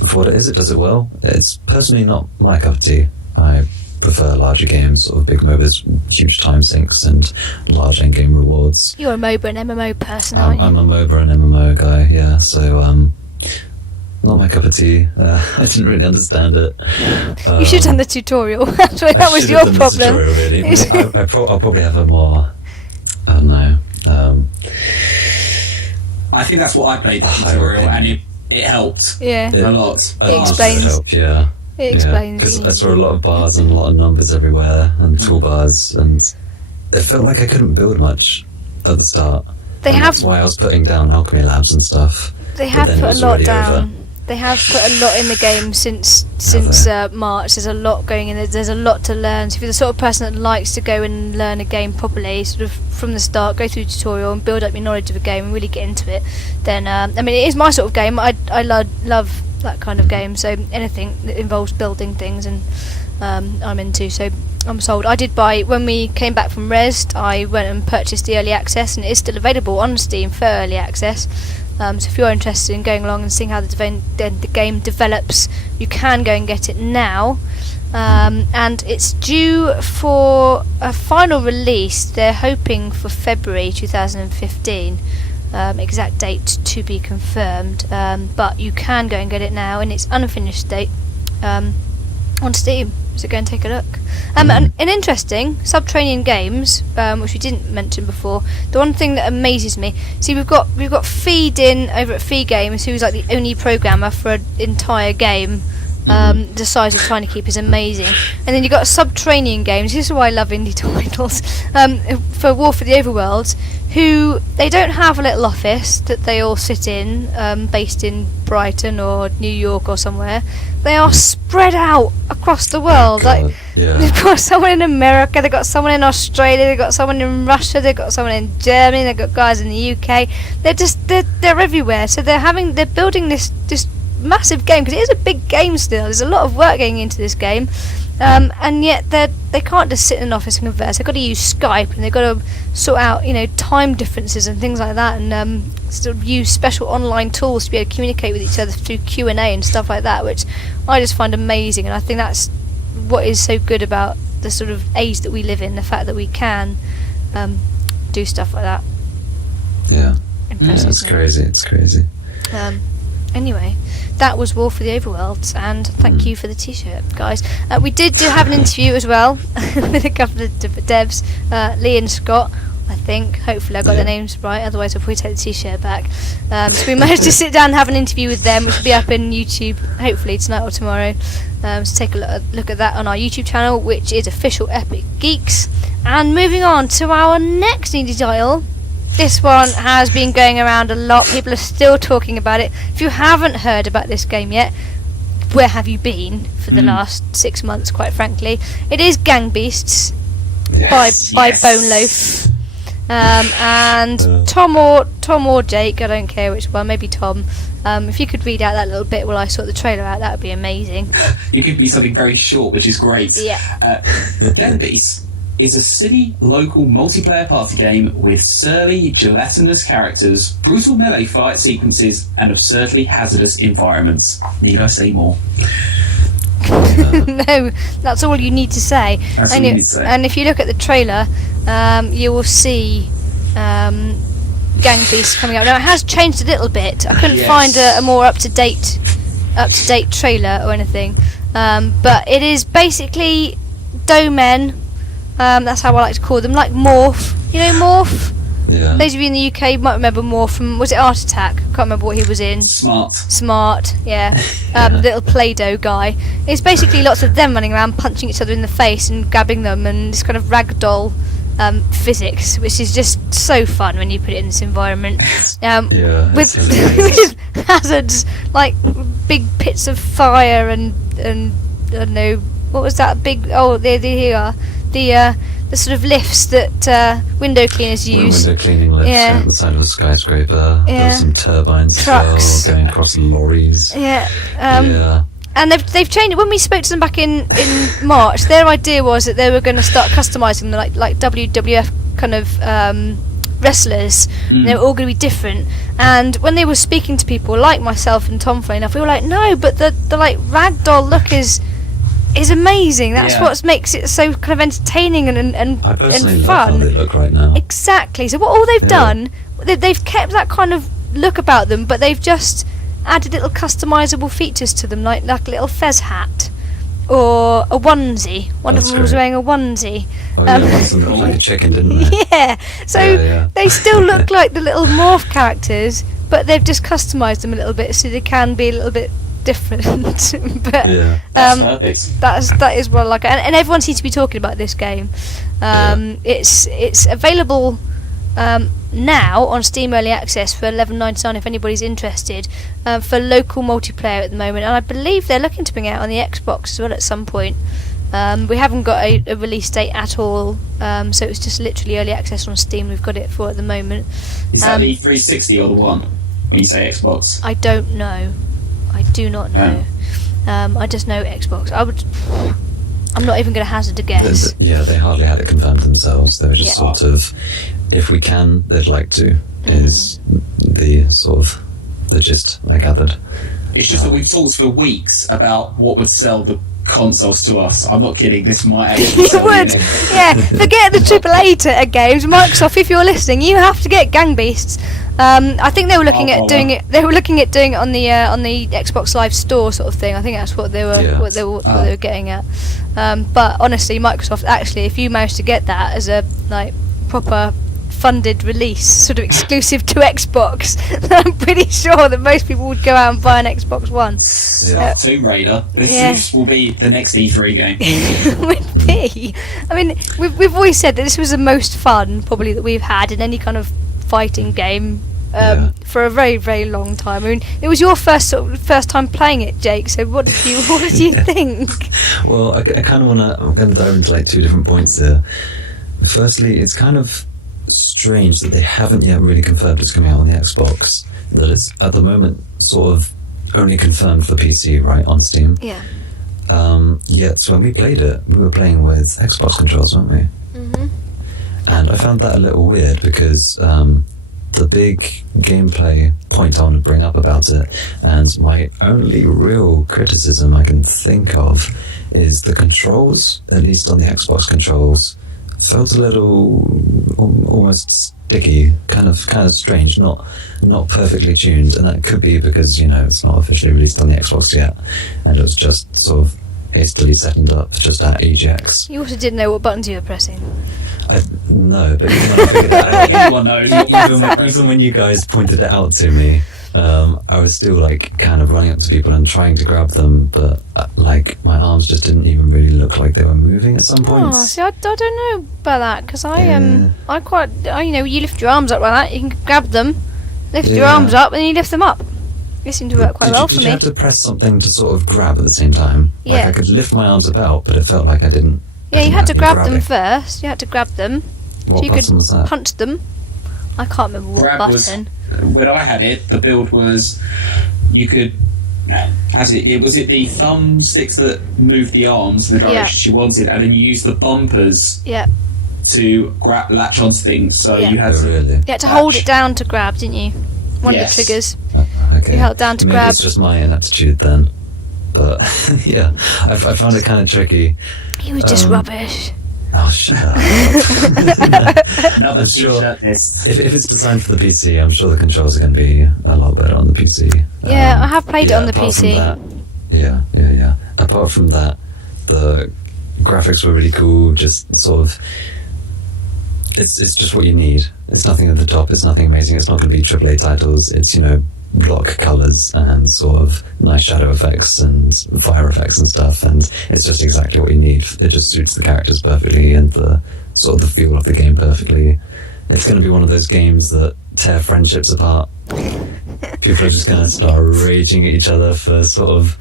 for what it is, it does it well. It's personally not my cup of tea. I prefer larger games, sort of big MOBAs, huge time sinks, and large endgame rewards. You're a MOBA and MMO person, aren't you? I'm a MOBA and MMO guy, yeah. So, not my cup of tea. I didn't really understand it. You should have done the tutorial. that was I should your have done the problem. tutorial, really. I'll probably have a more. I don't know. I think that's what I played the higher tutorial, and opinion. it helped Yeah. a lot. I think explains- it helped, yeah. It explains. Because I saw a lot of bars and a lot of numbers everywhere and toolbars, and it felt like I couldn't build much at the start. They And have- That's why I was putting down alchemy labs and stuff. They but have then it put a was lot already down. over. They have put a lot in the game since March. There's a lot going in. There's a lot to learn. So if you're the sort of person that likes to go and learn a game properly, sort of from the start, go through the tutorial and build up your knowledge of a game and really get into it, then it is my sort of game. I love that kind of game. So anything that involves building things, and I'm into. So I'm sold. I did buy, when we came back from Rezzed, I went and purchased the early access, and it is still available on Steam for early access. So if you're interested in going along and seeing how the game develops, you can go and get it now. And it's due for a final release. They're hoping for February 2015. Exact date to be confirmed. But you can go and get it now in its unfinished state on Steam. So go and take a look. And interesting, Subterranean Games, which we didn't mention before. The one thing that amazes me, see, we've got Feed in over at Feed Games, who's like the only programmer for an entire game. The size they're trying to keep is amazing. And then you've got Subterranean Games. This is why I love indie titles. For War for the Overworlds, who they don't have a little office that they all sit in, based in Brighton or New York or somewhere. They are spread out across the world. Like, they've got someone in America, they've got someone in Australia, they've got someone in Russia, they've got someone in Germany, they've got guys in the UK. They're everywhere. So they're building this massive game, because it is a big game still. There's a lot of work going into this game, and yet they can't just sit in an office and converse. They've got to use Skype, and they've got to sort out time differences and things like that, and sort of use special online tools to be able to communicate with each other through Q&A and stuff like that, which I just find amazing. And I think that's what is so good about the sort of age that we live in, the fact that we can do stuff like that. It's crazy. Anyway, that was War for the Overworlds, and thank you for the t-shirt, guys. We did have an interview as well with a couple of devs, Lee and Scott, I think. Hopefully I got their names right, otherwise I'll probably take the t-shirt back. So we managed to sit down and have an interview with them, which will be up in YouTube hopefully tonight or tomorrow. So take a look at that on our YouTube channel, which is Official Epic Geeks. And moving on to our next indie title. This one has been going around a lot. People are still talking about it. If you haven't heard about this game yet, where have you been for the last 6 months, quite frankly? It is Gang Beasts by Bone Loaf. And Tom or Jake, I don't care which one, maybe Tom. If you could read out that little bit while I sort the trailer out, that would be amazing. You give me something very short, which is great. Yeah. Gang Beasts is a silly local multiplayer party game with surly, gelatinous characters, brutal melee fight sequences, and absurdly hazardous environments. Need I say more? No, that's all you need to say. That's all you need to say. And if you look at the trailer, you will see Gang Beasts coming up. Now it has changed a little bit. I couldn't find a more up to date trailer or anything, but it is basically Domen. That's how I like to call them, like Morph. You know Morph? Yeah. Those of you in the UK might remember Morph from, was it Art Attack? I can't remember what he was in. Smart, yeah. Little Play-Doh guy. It's basically lots of them running around punching each other in the face and grabbing them, and this kind of ragdoll physics, which is just so fun when you put it in this environment. With hazards like big pits of fire and I don't know, what was that big? Oh, there you are. The sort of lifts that window cleaners use. Window cleaning lifts at the side of a skyscraper. There's some turbines Trucks. going across lorries. And they've changed it. When we spoke to them back in March, their idea was that they were going to start customising them like WWF kind of wrestlers. And they were all going to be different. And when they were speaking to people like myself and Tom, funny enough, we were like, no, but the like ragdoll look is amazing. That's what makes it so kind of entertaining and I personally and love fun. how they look right now. Exactly. So what all they've done, they've kept that kind of look about them, but they've just added little customisable features to them, like a little fez hat or a onesie. One of them was wearing a onesie. Oh, yeah, one of them looked like a chicken, didn't they? Yeah. So they still look like the little Morph characters, but they've just customised them a little bit so they can be a little bit different. But that's perfect. That is what I like, and everyone seems to be talking about this game. It's available now on Steam Early Access for $11.99 if anybody's interested, for local multiplayer at the moment, and I believe they're looking to bring it out on the Xbox as well at some point. We haven't got a release date at all, so it's just literally Early Access on Steam we've got it for at the moment. Is that the 360 or the one when you say Xbox? I don't know. I do not know. I just know Xbox. I'm not even going to hazard a guess. They hardly had it confirmed themselves. They were just sort of, if we can, they'd like to, is the sort of the gist I gathered. It's just that we've talked for weeks about what would sell the consoles to us. I'm not kidding. This might actually You would, yeah. Forget the AAA games. Microsoft, if you're listening, you have to get Gang Beasts. I think they were looking at doing it. They were looking at doing it on the Xbox Live Store sort of thing. I think that's what they were what they were getting at. But honestly, Microsoft, actually, if you managed to get that as a proper funded release, sort of exclusive to Xbox, I'm pretty sure that most people would go out and buy an Xbox One. Yeah. Tomb Raider. This will be the next E3 game. Would be. I mean, we've always said that this was the most fun probably that we've had in any kind of fighting game for a very, very long time. I mean, it was your first time playing it, Jake. So what did you think? Well, I kind of I'm going to dive into two different points here. Firstly, it's kind of strange that they haven't yet really confirmed it's coming out on the Xbox. That it's at the moment sort of only confirmed for PC, right, on Steam. Yeah. Yet when we played it, we were playing with Xbox controls, weren't we? Mhm. And I found that a little weird because the big gameplay point I want to bring up about it, and my only real criticism I can think of, is the controls, at least on the Xbox controls, felt a little almost sticky, kind of strange, not perfectly tuned, and that could be because it's not officially released on the Xbox yet, and it was just sort of hastily setting up just at EGX. You also didn't know what buttons you were pressing. No, but even when I figured that out, Everyone knows. even when you guys pointed it out to me, I was still kind of running up to people and trying to grab them, but my arms just didn't even really look like they were moving at some points. Oh, see, I don't know about that because you lift your arms up like that, you can grab them, lift your arms up, and you lift them up. It seemed to work quite well for me. Did you have to press something to sort of grab at the same time? Yeah. I could lift my arms about, but it felt like I didn't. Yeah, you had to grab them first. You had to grab them. What so you button could was that? punch them. I can't remember what Grab button. When I had it, the build was you could. Was it the thumbsticks that moved the arms the direction you wanted, and then you used the bumpers to latch onto things. So you had to. Really? You had to hold it down to grab, didn't you? One of the triggers. Okay. You held down to Maybe grab. it's just my inaptitude then. But yeah, I found it kind of tricky. He was just rubbish. Oh, shut up. Another I'm sure t-shirt list. if it's designed for the PC, I'm sure the controls are going to be a lot better on the PC. Yeah, I have played it on the apart PC. From that, yeah. Apart from that, the graphics were really cool. Just sort of, it's just what you need. It's nothing at the top. It's nothing amazing. It's not going to be AAA titles. It's block colours and sort of nice shadow effects and fire effects and stuff, and it's just exactly what you need. It just suits the characters perfectly and the sort of the feel of the game perfectly. It's going to be one of those games that tear friendships apart. People are just going to start raging at each other for sort of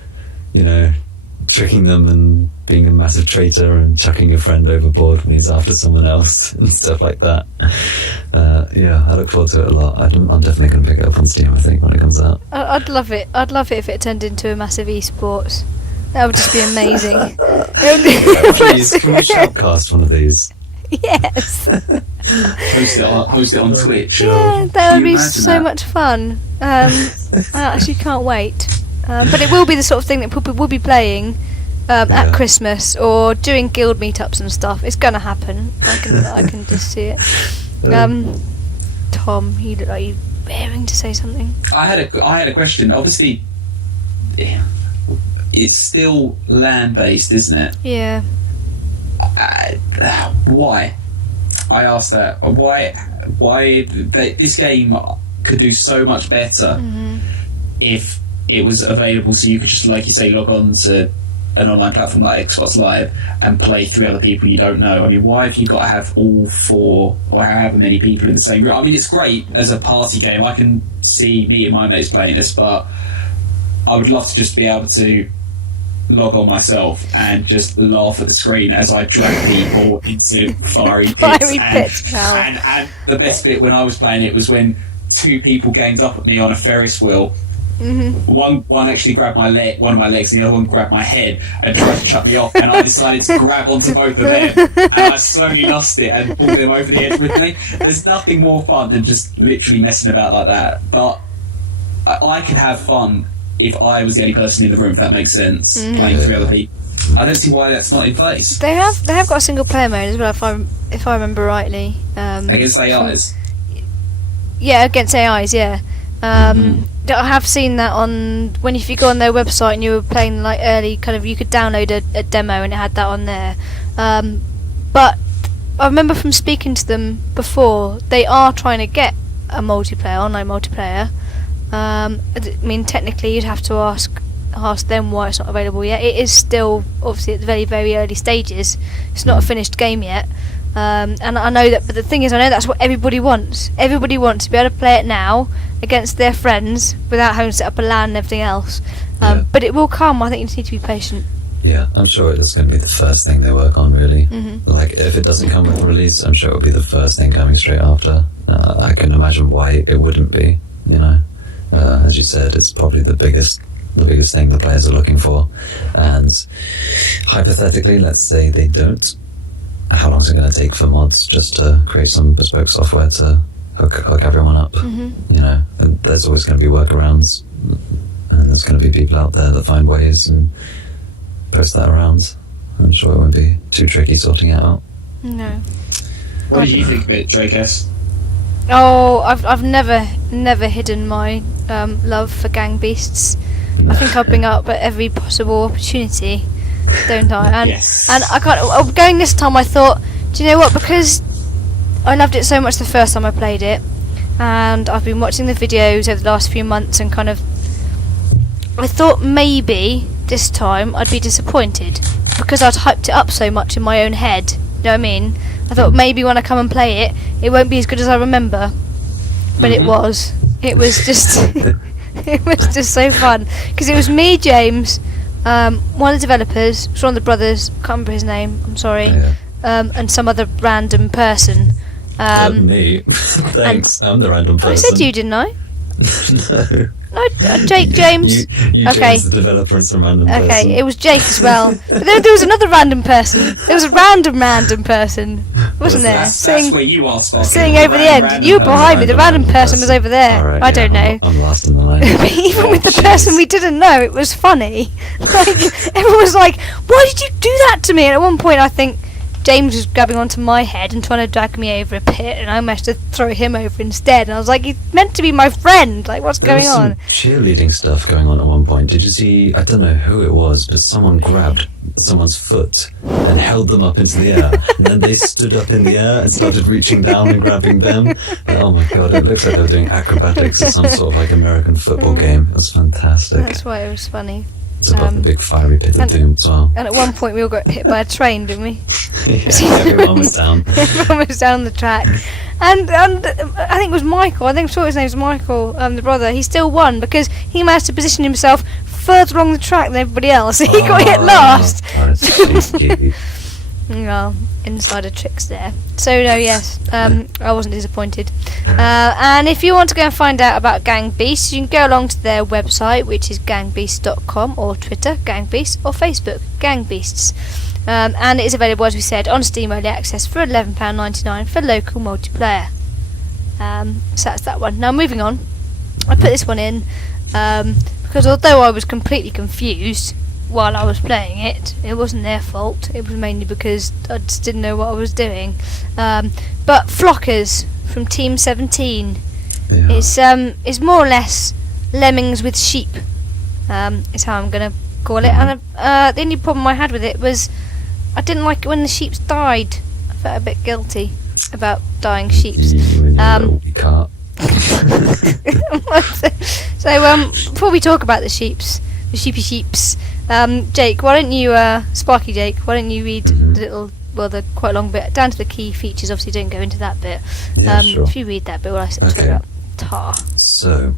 tricking them and being a massive traitor and chucking your friend overboard when he's after someone else and stuff like that. I look forward to it a lot. I'm definitely going to pick it up on Steam, I think, when it comes out. I'd love it. I'd love it if it turned into a massive esports. That would just be amazing. Please, can we shoutcast one of these? Yes. Host it on Twitch. Yeah, that would be imagine so that? much fun. I actually can't wait. But it will be the sort of thing that people will be playing at Christmas or doing guild meetups and stuff. It's gonna happen. I can just see it. Tom, you look like you raring to say something. I had a question. Obviously, it's still land based, isn't it? Yeah. Why? I asked that. Why this game could do so much better if it was available, so you could just, like you say, log on to an online platform like Xbox Live and play 3 other people you don't know. I mean, why have you got to have all 4 or however many people in the same room? I mean, it's great as a party game. I can see me and my mates playing this, but I would love to just be able to log on myself and just laugh at the screen as I drag people into fiery pits. And the best bit when I was playing it was when 2 people ganged up at me on a Ferris wheel One actually grabbed my leg, one of my legs, and the other one grabbed my head and tried to chuck me off. And I decided to grab onto both of them, and I slowly lost it and pulled them over the edge with me. There's nothing more fun than just literally messing about like that. But I could have fun if I was the only person in the room, if that makes sense, playing 3 other people. I don't see why that's not in place. They have got a single player mode as well, if I remember rightly. Against AIs. Yeah, against AIs. Yeah. I have seen that if you go on their website and you were playing like early, kind of, you could download a demo and it had that on there. But I remember from speaking to them before, they are trying to get a online multiplayer. I mean, technically, you'd have to ask them why it's not available yet. It is still obviously at the very, very early stages. It's not a finished game yet. And I know that, but the thing is, I know that's what everybody wants. Everybody wants to be able to play it now against their friends without having to set up a LAN and everything else. But it will come. I think you just need to be patient. Yeah, I'm sure it's going to be the first thing they work on, really. Like, if it doesn't come with the release, I'm sure it'll be the first thing coming straight after. I can imagine why it wouldn't be, you know. As you said, it's probably the biggest thing the players are looking for. And hypothetically, let's say they don't. How long is it going to take for mods just to create some bespoke software to hook everyone up? You know, and there's always going to be workarounds, and there's going to be people out there that find ways and post that around. I'm sure it won't be too tricky sorting it out. No. What did you think of it, Drake S? Oh, I've never hidden my love for gang beasts. I think I bring up at every possible opportunity, don't I? And yes. And I can't. Going this time, I thought, do you know what? Because I loved it so much the first time I played it, and I've been watching the videos over the last few months, and kind of, I thought maybe this time I'd be disappointed because I'd hyped it up so much in my own head. You know what I mean? I thought maybe when I come and play it, it won't be as good as I remember, but it was. It was just. It was just so fun because it was me, James, one of the developers, one of the brothers, can't remember his name, I'm sorry, and some other random person. Me. Thanks. I'm the random person. I said you, didn't I? No, James. You Okay. James, the developer, and some random person. Okay, it was Jake as well. But there was another random person. There was a random person, wasn't there? That's where you are, Sparky. Sitting over the end. You were behind me. The random person was over there. All right, I don't know. I'm last in the line. But even with the person we didn't know, it was funny. Like, everyone was like, "Why did you do that to me?" And at one point, I think James was grabbing onto my head and trying to drag me over a pit, and I managed to throw him over instead. And I was like, "He's meant to be my friend. Like, what's going on?" There was some cheerleading stuff going on at one point. Did you see? I don't know who it was, but someone grabbed someone's foot and held them up into the air, and then they stood up in the air and started reaching down and grabbing them. And, oh my god! It looks like they were doing acrobatics at some sort of like American football game. It was fantastic. That's why it was funny. It's above the big fiery pit of doom as well. And at one point, we all got hit by a train, didn't we? Yeah, everyone was down. Everyone was down the track. And I think it was Michael. I think I'm sure his name was Michael, the brother. He still won because he managed to position himself further along the track than everybody else. He got hit last. That's cheeky. Well, insider tricks there. So no, yes, I wasn't disappointed. And if you want to go and find out about Gang Beasts, you can go along to their website, which is gangbeasts.com, or Twitter, Gang Beasts, or Facebook, Gang Beasts. And it is available, as we said, on Steam Early Access for £11.99 for local multiplayer. So that's that one. Now moving on, I put this one in because although I was completely confused while I was playing it, it wasn't their fault. It was mainly because I just didn't know what I was doing. But Flockers from Team 17 is more or less lemmings with sheep. Is how I'm gonna call it. And the only problem I had with it was I didn't like it when the sheep died. I felt a bit guilty about dying sheep. So before we talk about the sheepy sheeps, Jake, why don't you, Sparky Jake, why don't you read the little, well, the quite long bit down to the key features. Obviously, don't go into that bit. Sure. If you read that bit, while I say about tar. So,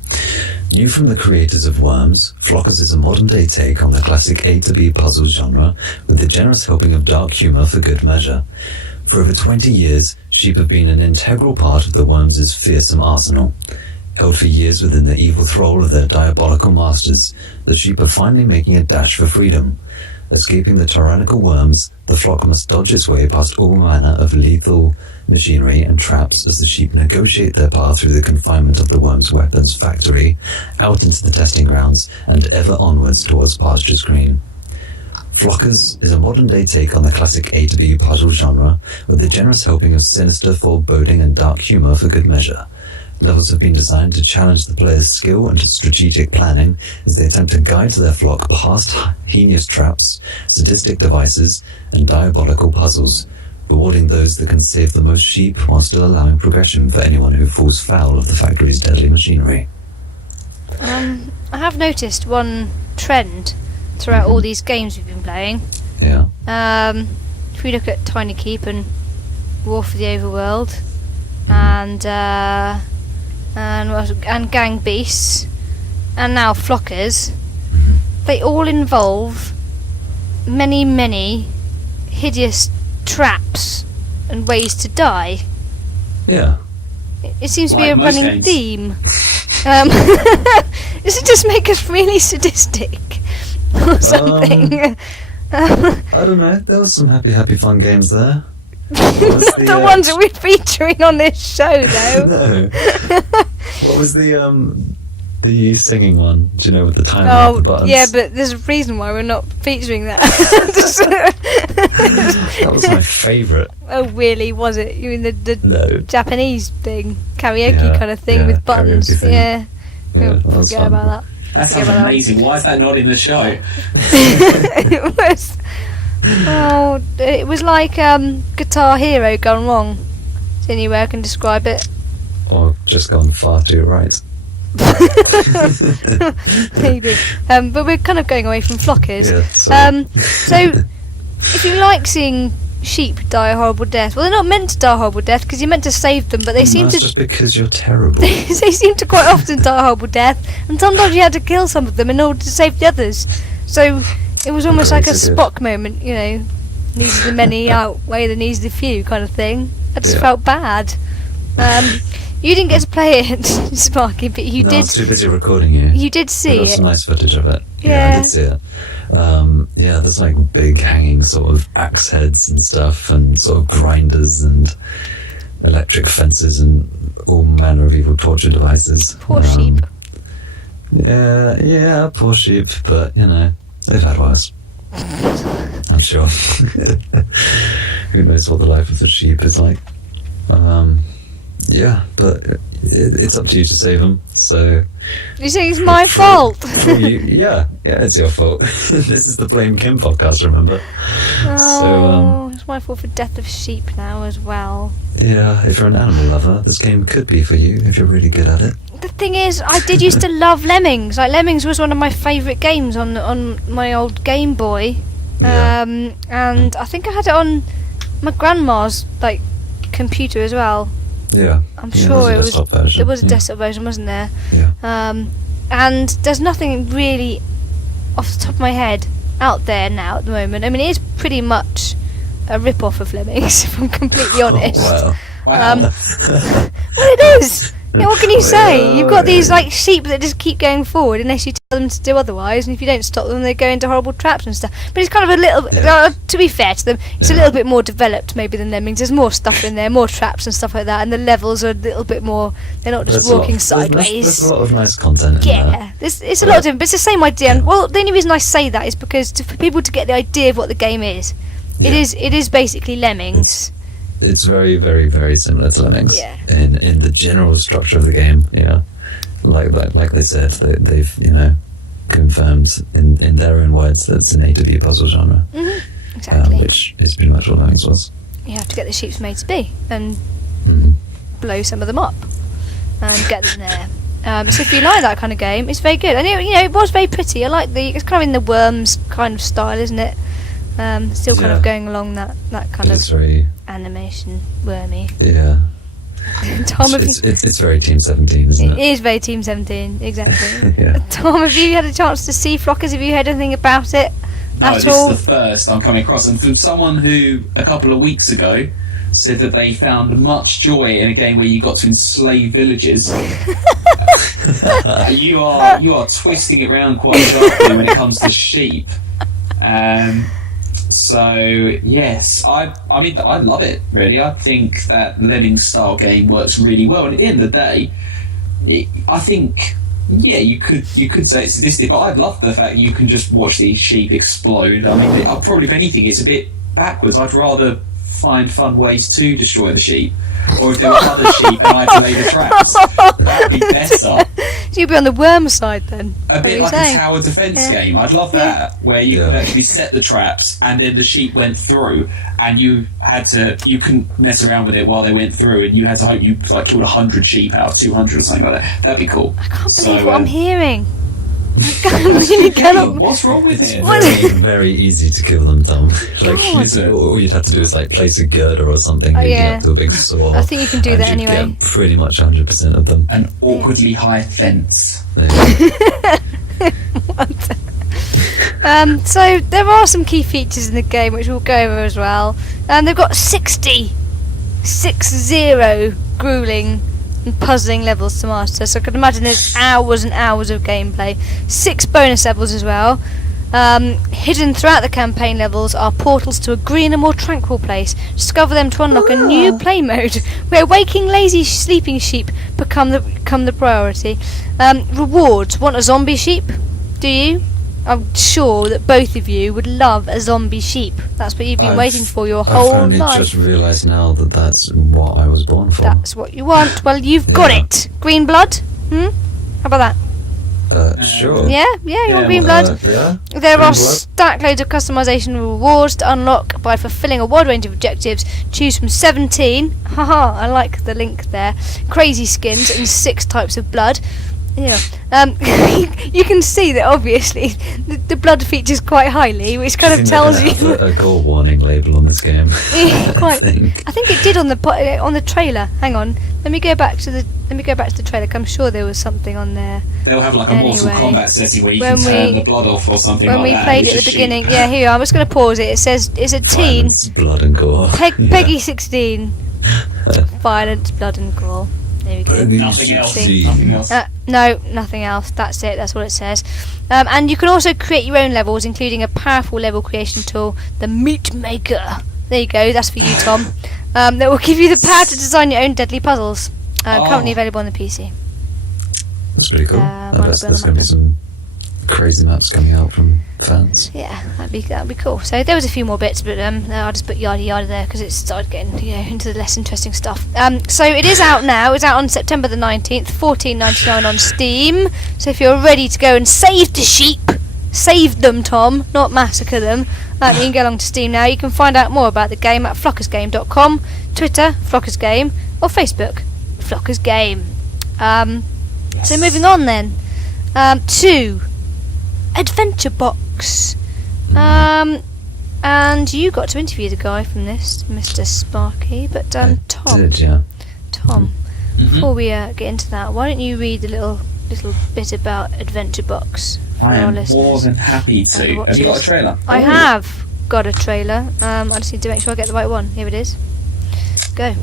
new from the creators of Worms, Flockers is a modern-day take on the classic A to B puzzle genre, with the generous helping of dark humour for good measure. For over 20 years, sheep have been an integral part of the Worms' fearsome arsenal. Held for years within the evil thrall of their diabolical masters, the sheep are finally making a dash for freedom. Escaping the tyrannical worms, the flock must dodge its way past all manner of lethal machinery and traps as the sheep negotiate their path through the confinement of the worms' weapons factory, out into the testing grounds, and ever onwards towards pastures green. Flockers is a modern-day take on the classic A to B puzzle genre, with a generous helping of sinister foreboding and dark humour for good measure. Levels have been designed to challenge the player's skill and strategic planning as they attempt to guide their flock past heinous traps, sadistic devices, and diabolical puzzles, rewarding those that can save the most sheep while still allowing progression for anyone who falls foul of the factory's deadly machinery. I have noticed one trend throughout all these games we've been playing. Yeah. If we look at Tiny Keep and War for the Overworld, and Gang Beasts, and now Flockers, they all involve many hideous traps and ways to die. Yeah. It seems to be Like a most running games. theme. Does it just make us really sadistic or something? I don't know. There was some happy fun games there. What was The ones that we're featuring on this show, though. No. What was the singing one? Do you know, with the timer at Oh, the buttons? yeah, but there's a reason why we're not featuring that. That was my favourite. Oh, really? Was it? You mean the No. Japanese thing, karaoke Yeah, kind of thing yeah, with buttons? karaoke thing. Yeah. Yeah, Oh, that was forget fun. about that. That sounds Yeah, but amazing. Why is that not in the show? It was. Oh, it was like Guitar Hero gone wrong. Is there any way I can describe it? Or just gone far too right. Maybe. But we're kind of going away from Flockers. Yeah, sorry. So, if you like seeing sheep die a horrible death, well, they're not meant to die a horrible death because you're meant to save them, but they seem That's to. just because you're terrible. They seem to quite often die a horrible death, and sometimes you had to kill some of them in order to save the others. So it was almost like a Creative. Spock moment, you know, needs of the many outweigh the needs of the few kind of thing. I just Yeah. felt bad. You didn't get to play it, Sparky, but you No, I did. was too busy recording you. You did I see got it. some nice footage of it. I Yeah. did see it. Yeah, there's like big hanging sort of axe heads and stuff, and sort of grinders and electric fences and all manner of evil torture devices. Poor sheep. Yeah, poor sheep, but you know, they've had worse. I'm sure. Who knows what the life of the sheep is like. Yeah, but it's up to you to save them, so... You say it's my fault. yeah, it's your fault. This is the Blame Kim podcast, remember? Oh, it's my fault for death of sheep now as well. Yeah, if you're an animal lover, this game could be for you if you're really good at it. The thing is, I did used to love Lemmings. Like, Lemmings was one of my favourite games on my old Game Boy. Yeah. And I think I had it on my grandma's like computer as well. Yeah. I'm Yeah, sure it there's a was. desktop version. There was a Yeah. desktop version, wasn't there? Yeah. And there's nothing really off the top of my head out there now at the moment. I mean, it is pretty much a rip-off of Lemmings, if I'm completely honest. Oh, Wow. Well, it is. Yeah, what can you say? You've got these like sheep that just keep going forward unless you tell them to do otherwise, and if you don't stop them, they go into horrible traps and stuff. But it's kind of a little. To be fair to them, it's a little bit more developed maybe than Lemmings. There's more stuff in there, more traps and stuff like that, and the levels are a little bit more. They're not just walking sideways. There's a lot of nice content in there. Yeah, it's a lot of different, but it's the same idea. And well, the only reason I say that is because for people to get the idea of what the game is, Yeah. it is basically Lemmings. It's very, very, very similar to Lemmings Yeah. in the general structure of the game. Yeah, like they said, they've confirmed in their own words that it's an A to B puzzle genre, Exactly. which is pretty much what Lemmings was. You have to get the sheep's made to be and Mhm. blow some of them up and get them there. So if you like that kind of game, it's very good. And it was very pretty. I like it's kind of in the Worms kind of style, isn't it? Still kind Yeah. of going along that kind It's of very animation wormy. yeah. Tom, have you, It's very Team 17, isn't it it? is very Team 17, exactly. Yeah. Tom, have you had a chance to see Flockers? Have you heard anything about it No, at this all? is the first I'm coming across, and from someone who a couple of weeks ago said that they found much joy in a game where you got to enslave villages. You are twisting it round quite sharply when it comes to sheep. So yes, I mean I love it really. I think that lemming style game works really well, and at the end of the day, I think you could say it's sadistic, but I love the fact that you can just watch these sheep explode. I mean, probably if anything, it's a bit backwards. I'd rather find fun ways to destroy the sheep, or if there were other sheep and I had to lay the traps, that'd be better. So you'd be on the worm side then. A bit like a tower defence game. I'd love that, where you could actually set the traps and then the sheep went through, and you couldn't mess around with it while they went through, and you had to hope you killed 100 sheep out of 200 or something like that. That'd be cool. I can't believe what I'm hearing. What's wrong with it? It's very easy to kill them, Tom. All you'd have to do is place a girder or something, leading up to a big saw. I think you can do that anyway. Get pretty much 100% of them. An awkwardly high fence. So there are some key features in the game which we'll go over as well. They've got 60 grueling and puzzling levels to master, so I could imagine there's hours and hours of gameplay. 6 bonus levels as well. Hidden throughout the campaign levels are portals to a greener, more tranquil place. Discover them to unlock a new play mode where waking, lazy, sleeping sheep become the priority. Rewards. Want a zombie sheep? Do you? I'm sure that both of you would love a zombie sheep. That's what you've been waiting for your whole life. I've only just realised now that that's what I was born for. That's what you want. Well, you've got it. Green blood? How about that? Sure. Yeah, you want green blood? There are stack loads of customization rewards to unlock by fulfilling a wide range of objectives. Choose from 17. Haha, I like the link there. Crazy skins and 6 types of blood. Yeah. You can see that obviously the blood features quite highly, which kind of tells you a gore warning label on this game. Quite. I think it did on the trailer. Hang on. Let me go back to the trailer. 'Cause I'm sure there was something on there. They'll have like a Mortal Kombat setting where you can turn the blood off or something like that. When we played it at the beginning, here you are. I'm just going to pause it. It says it's a teen. Violence, blood and gore. Peggy 16. Violence, blood and gore. There we go. Nothing else. No, nothing else. That's it. That's what it says. And you can also create your own levels, including a powerful level creation tool, the Meat Maker. There you go. That's for you, Tom. That will give you the power to design your own deadly puzzles. Currently available on the PC. That's pretty cool. There's going to be some crazy maps coming out from fans. Yeah, that'd be cool. So there was a few more bits, but I'll just put yada yada there because it started getting into the less interesting stuff. So it is out now. It's out on September the 19th, $14.99 on Steam. So if you're ready to go and save the sheep, save them, Tom, not massacre them, you can go along to Steam now. You can find out more about the game at flockersgame.com, Twitter, Flockersgame, or Facebook, Flockersgame. So moving on then to Adventure Box. And you got to interview the guy from this, Mr. Sparky, but Tom. Did, yeah. Tom, before we get into that, why don't you read a little bit about Adventure Box for I our am listeners? more than happy to. Have you got a trailer? I have got a trailer. I just need to make sure I get the right one. Here it is. Go.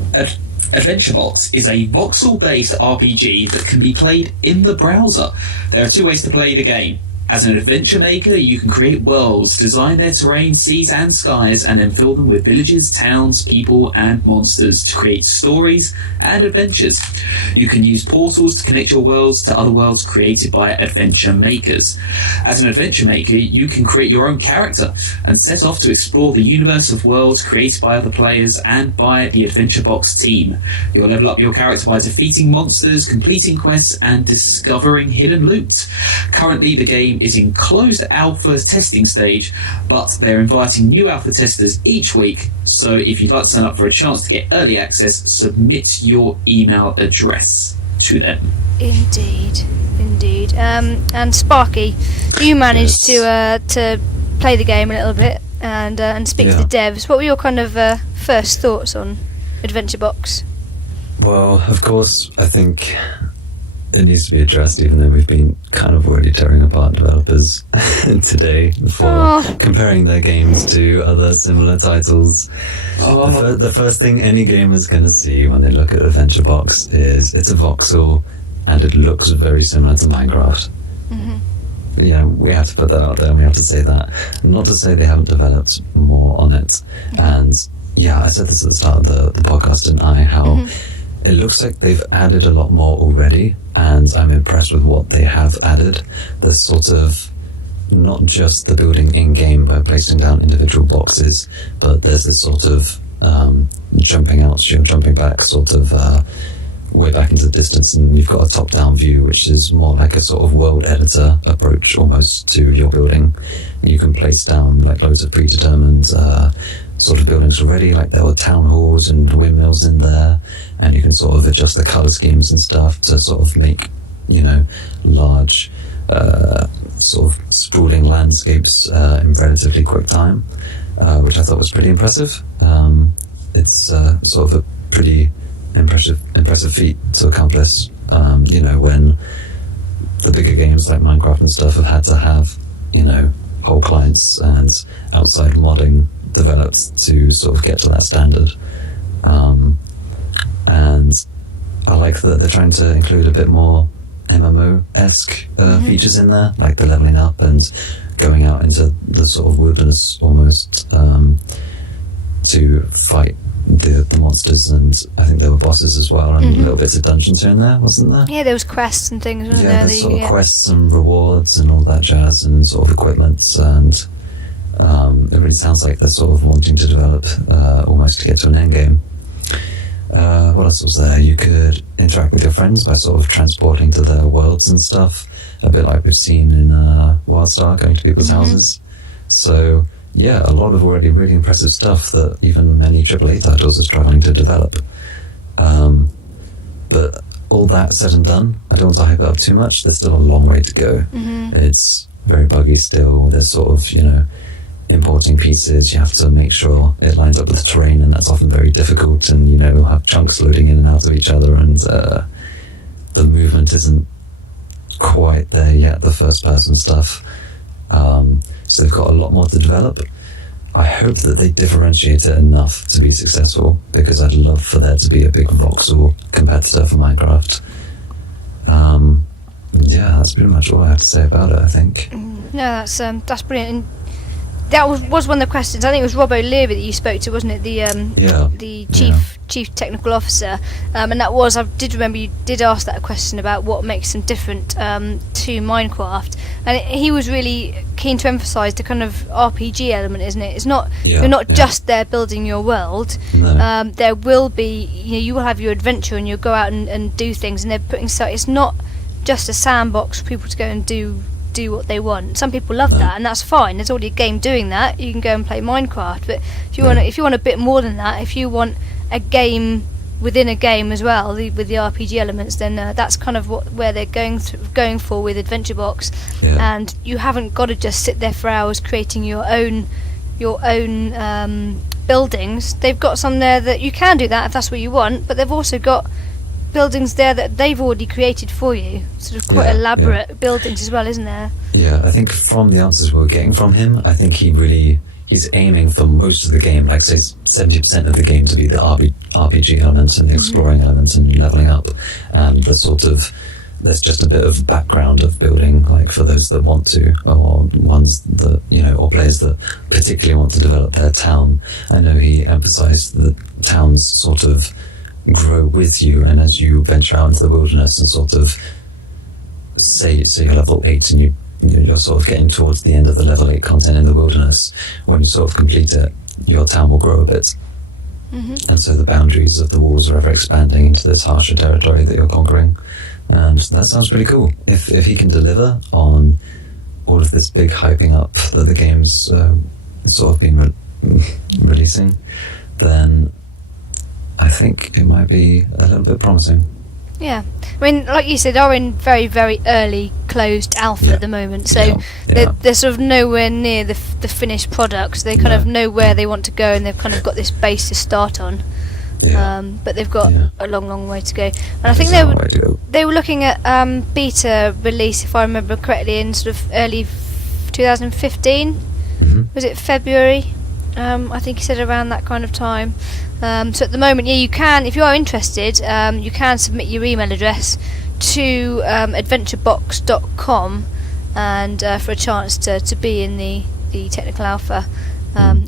Adventure Box is a voxel-based RPG that can be played in the browser. There are 2 ways to play the game. As an adventure maker, you can create worlds, design their terrain, seas and skies, and then fill them with villages, towns, people, and monsters to create stories and adventures. You can use portals to connect your worlds to other worlds created by adventure makers. As an adventure maker, you can create your own character and set off to explore the universe of worlds created by other players and by the Adventure Box team. You'll level up your character by defeating monsters, completing quests, and discovering hidden loot. Currently, the game is in closed alpha testing stage, but they're inviting new alpha testers each week, so if you'd like to sign up for a chance to get early access, submit your email address to them. Indeed. And Sparky, you managed to play the game a little bit and speak to the devs. What were your kind of first thoughts on Adventure Box? Well, of course, I think it needs to be addressed, even though we've been kind of already tearing apart developers today for comparing their games to other similar titles. The first thing any gamer's going to see when they look at Adventure Box is it's a voxel and it looks very similar to Minecraft. But yeah, we have to put that out there and we have to say that. Not to say they haven't developed more on it. And yeah, I said this at the start of the podcast, didn't I? How it looks like they've added a lot more already, and I'm impressed with what they have added. There's sort of not just the building in-game by placing down individual boxes, but there's this sort of jumping out, jumping back sort of way back into the distance, and you've got a top-down view, which is more like a sort of world editor approach almost to your building. You can place down like loads of predetermined sort of buildings already, like there were town halls and windmills in there, and you can sort of adjust the color schemes and stuff to sort of make, you know, large sort of sprawling landscapes in relatively quick time, which I thought was pretty impressive. It's sort of a pretty impressive feat to accomplish, you know, when the bigger games like Minecraft and stuff have had to have, you know, whole clients and outside modding developed to sort of get to that standard. And I like that they're trying to include a bit more MMO-esque features in there, like the leveling up and going out into the sort of wilderness almost to fight the monsters, and I think there were bosses as well, and little bits of dungeons here and there, wasn't there? Yeah, there was quests and things, wasn't there? Yeah, there's sort of quests and rewards and all that jazz, and sort of equipments, and it really sounds like they're sort of wanting to develop almost to get to an end game. What else was there? You could interact with your friends by sort of transporting to their worlds and stuff, a bit like we've seen in WildStar, going to people's houses. So yeah, a lot of already really impressive stuff that even many AAA titles are struggling to develop. But all that said and done, I don't want to hype it up too much. There's still a long way to go. It's very buggy still. There's sort of, you know, importing pieces. You have to make sure it lines up with the terrain, and that's often very difficult, and, you know, have chunks loading in and out of each other, and the movement isn't quite there yet, the first person stuff. So they've got a lot more to develop. I hope that they differentiate it enough to be successful, because I'd love for there to be a big voxel competitor for Minecraft. Yeah, that's pretty much all I have to say about it, I think. No, that's brilliant. And that was one of the questions. I think it was Rob O'Leary that you spoke to, wasn't it? The chief technical officer, and that was. I did remember you did ask that question about what makes them different to Minecraft, and he was really keen to emphasise the kind of RPG element, isn't it? It's not you're not just there building your world. No. There will be, you know, you will have your adventure and you'll go out and do things, and they're putting so it's not just a sandbox for people to go and do what they want. Some people love that, and that's fine. There's already a game doing that. You can go and play Minecraft, but if you want a bit more than that, if you want a game within a game as well, with the RPG elements, then that's kind of where they're going for with Adventure Box. And you haven't got to just sit there for hours creating your own buildings. They've got some there that you can do that if that's what you want, but they've also got buildings there that they've already created for you, sort of quite elaborate buildings as well, isn't there? Yeah, I think from the answers we're getting from him, I think he's aiming for most of the game, like say 70% of the game, to be the RPG element and the exploring element and leveling up, and the sort of there's just a bit of background of building, like for those that want to, or ones that, you know, or players that particularly want to develop their town. I know he emphasised that towns sort of grow with you, and as you venture out into the wilderness and sort of say you're level 8 and you're sort of getting towards the end of the level 8 content in the wilderness, when you sort of complete it, your town will grow a bit. And so the boundaries of the walls are ever expanding into this harsher territory that you're conquering, and that sounds pretty cool. If he can deliver on all of this big hyping up that the game's sort of been releasing, then I think it might be a little bit promising. Yeah, I mean, like you said, they're in very, very early closed alpha at the moment, so they're sort of nowhere near the finished product. So they kind of know where they want to go, and they've kind of got this base to start on. But they've got a long way to go. And I think they were looking at beta release, if I remember correctly, in sort of early 2015. Was it February? I think he said around that kind of time. So at the moment, you can, if you are interested, you can submit your email address to adventurebox.com and for a chance to be in the technical alpha,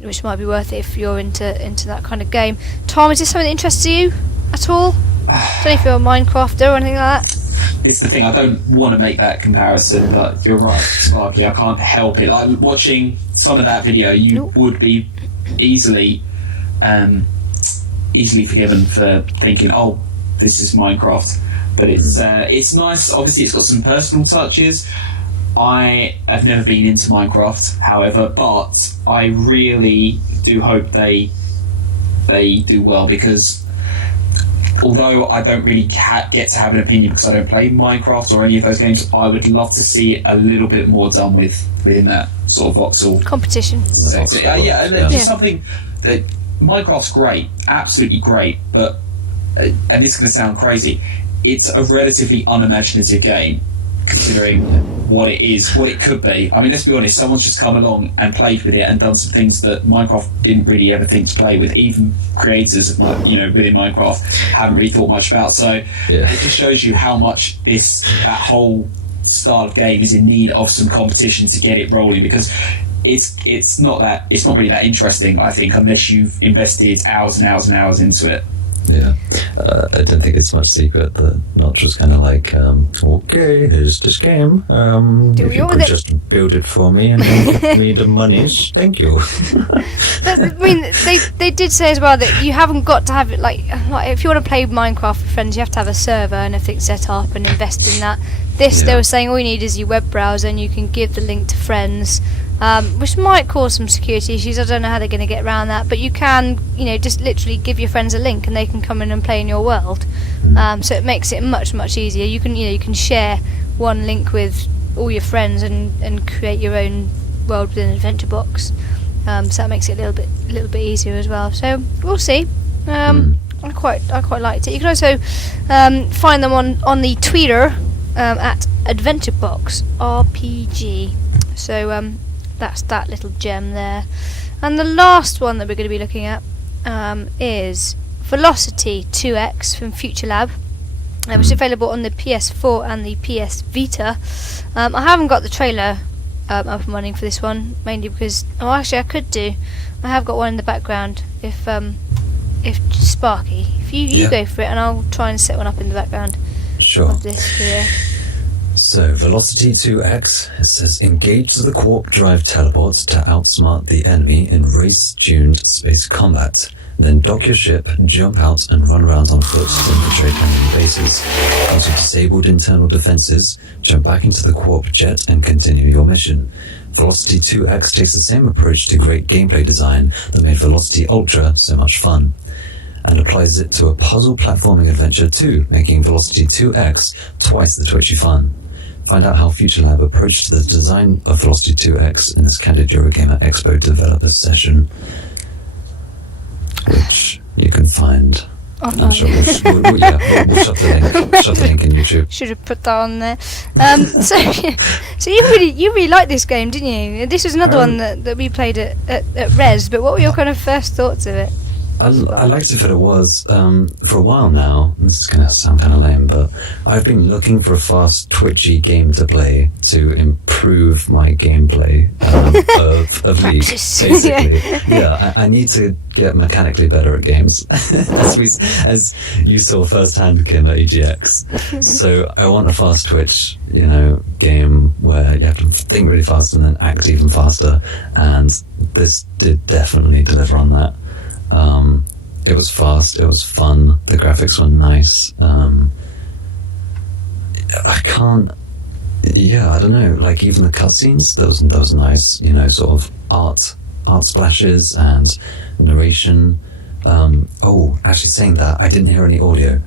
which might be worth it if you're into that kind of game. Tom, is this something that interests you at all? I don't know if you're a Minecrafter or anything like that. It's the thing, I don't want to make that comparison, but you're right, Sparky, I can't help it. I'm watching some of that video, you would be easily forgiven for thinking, oh, this is Minecraft. But it's nice, obviously it's got some personal touches. I have never been into Minecraft, however, but I really do hope they do well, because although I don't really get to have an opinion because I don't play Minecraft or any of those games, I would love to see a little bit more done within that sort of voxel competition sector. Just something that Minecraft's great, absolutely great, but and this is going to sound crazy, it's a relatively unimaginative game considering what it is, what it could be. I mean, let's be honest, someone's just come along and played with it and done some things that Minecraft didn't really ever think to play with. Even creators, within Minecraft haven't really thought much about. So it just shows you how much that whole style of game is in need of some competition to get it rolling, because it's not really that interesting, I think, unless you've invested hours and hours and hours into it. Yeah, I don't think it's much secret that Notch was kind of like, okay, here's this game. If you could just build it for me and give me the monies, thank you. But, I mean, they did say as well that you haven't got to have it like if you want to play Minecraft with friends, you have to have a server and everything set up and invest in that. They were saying all you need is your web browser and you can give the link to friends. Which might cause some security issues. I don't know how they're going to get around that, but you can, just literally give your friends a link and they can come in and play in your world. So it makes it much easier. You can share one link with all your friends and create your own world within Adventure Box. So that makes it a little bit easier as well. So we'll see. I quite liked it. You can also find them on the Twitter at AdventureBox RPG. So that's that little gem there. And the last one that we're going to be looking at is Velocity 2X from Future Lab, which is available on the PS4 and the PS Vita. I haven't got the trailer up and running for this one, mainly because actually I could do. I have got one in the background. If Sparky, if you go for it, and I'll try and set one up in the background. Sure. Of this here. So, Velocity 2X, it says, engage the Quark Drive teleport to outsmart the enemy in race-tuned space combat. Then dock your ship, jump out, and run around on foot to infiltrate enemy bases. Once you've disabled internal defenses, jump back into the Quark jet and continue your mission. Velocity 2X takes the same approach to great gameplay design that made Velocity Ultra so much fun, and applies it to a puzzle platforming adventure too, making Velocity 2X twice the twitchy fun. Find out how Future Lab approached the design of Velocity 2X in this Candid Eurogamer Expo developer session, which you can find. I'm sure we'll shove the link in YouTube. Should have put that on there. So you really liked this game, didn't you? This was another one that we played at Res. But what were your kind of first thoughts of it? I liked it for what it was. For a while now, this is going to sound kind of lame, but I've been looking for a fast, twitchy game to play to improve my gameplay of League, basically. I need to get mechanically better at games, as you saw firsthand, Kim, at EGX. So I want a fast twitch, game where you have to think really fast and then act even faster, and this did definitely deliver on that. It was fast, it was fun, the graphics were nice. I don't know, like even the cutscenes, that was nice, sort of art splashes and narration. Actually saying that, I didn't hear any audio.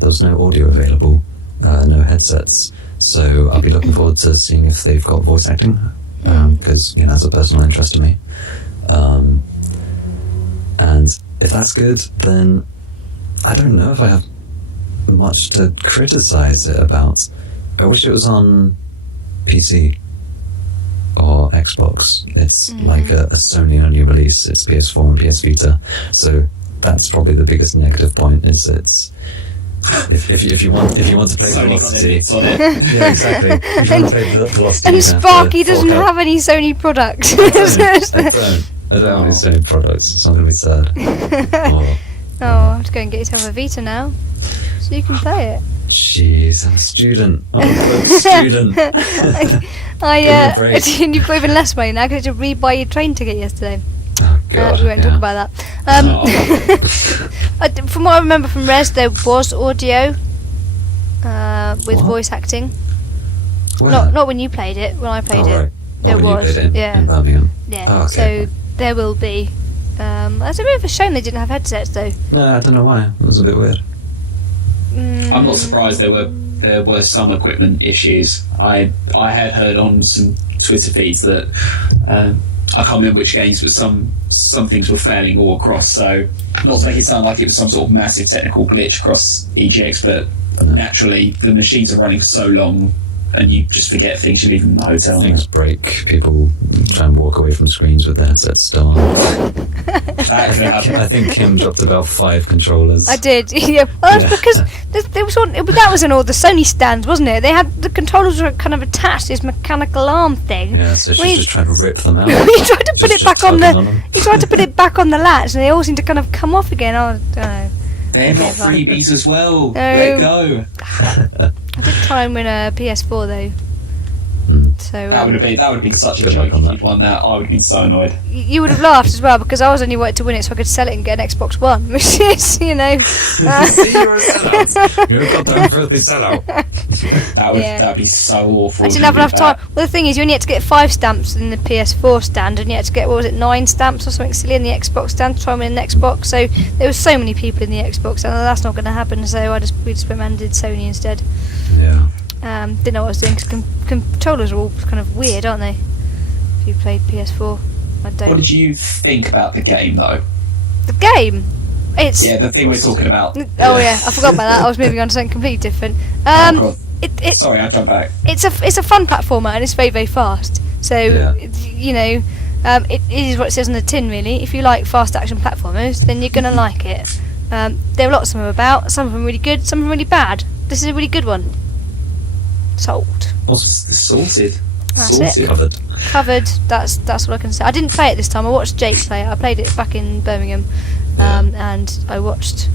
There was no audio available, no headsets. So I'll be looking forward to seeing if they've got voice acting, because, that's a personal interest to me. And if that's good, then I don't know if I have much to criticize it about. I wish it was on PC or Xbox. It's like a Sony only release. It's PS4 and PS Vita, so that's probably the biggest negative point. Is it's if you want to play Sony Velocity, got limits on it. yeah, exactly. If you want to play Velocity, And you have Sparky to doesn't fork out. have any Sony products. I don't have any Sony products, so I'm going to be sad. Oh, Oh, I have to go and get yourself a Vita now, so you can play it. jeez, I'm a student. I'm a broke student. I Give me a break. you've got even less money now because you had to rebuy your train ticket yesterday. Oh God, We won't talk about that. From what I remember from Res, there was audio with What? voice acting. Where? Not when you played it. When I played Oh, it, right. there when was. you played it Yeah. in Birmingham. Yeah. Oh, okay. So there will be. It's a bit of a shame they didn't have headsets though. No, I don't know why. It was a bit weird. I'm not surprised there were some equipment issues. I had heard on some Twitter feeds that I can't remember which games, but some things were failing all across. So not to make it sound like it was some sort of massive technical glitch across EGX, but naturally the machines are running for so long, and you just forget things. You leave them in the hotel. Things break. People try and walk away from screens with their headsets still on. That could happen. I think Kim dropped about 5 controllers. I did. Yeah. Well, that's Yeah. because there was that was in all the Sony stands, wasn't it? They had the controllers were kind of attached to this mechanical arm thing. Yeah, so Well, she's just trying to rip them out. He tried to put Just it back on tugging the. them. He tried to put it back on the latch, and they all seem to kind of come off again. I don't know. They're not freebies as well. No. Let go. I did try and win a PS4 though. Mm. So That would have been such a Good joke luck on if that. you'd won that. I would have been so annoyed. you would have laughed as well because I was only wanted to win it so I could sell it and get an Xbox One, which is, you know. See, you're a sellout. You're a goddamn filthy sellout. That'd be so awful. I didn't have enough time. Well, the thing is, you only had to get 5 stamps in the PS4 stand, and you had to get, what was it, 9 stamps or something silly in the Xbox stand to try and win an Xbox. So there were so many people in the Xbox stand, and that's not going to happen. So we just went and did Sony instead. Yeah. Didn't know what I was doing because controllers are all kind of weird, aren't they? If you played PS4, I don't. What did you think about the game, though? The game. It's. Yeah, the thing we're talking about. Oh yeah, I forgot about that. I was moving on to something completely different. God. It's Sorry, I jumped back. it's a fun platformer and it's very very fast. So Yeah. you know, it is what it says on the tin. Really, if you like fast action platformers, then you're gonna like it. There are lots of them about. Some of them really good, some of them really bad. This is a really good one. Sold. Awesome. Sorted. That's Sorted. it. Covered. Covered. That's what I can say. I didn't play it this time. I watched Jake play it. I played it back in Birmingham, and I watched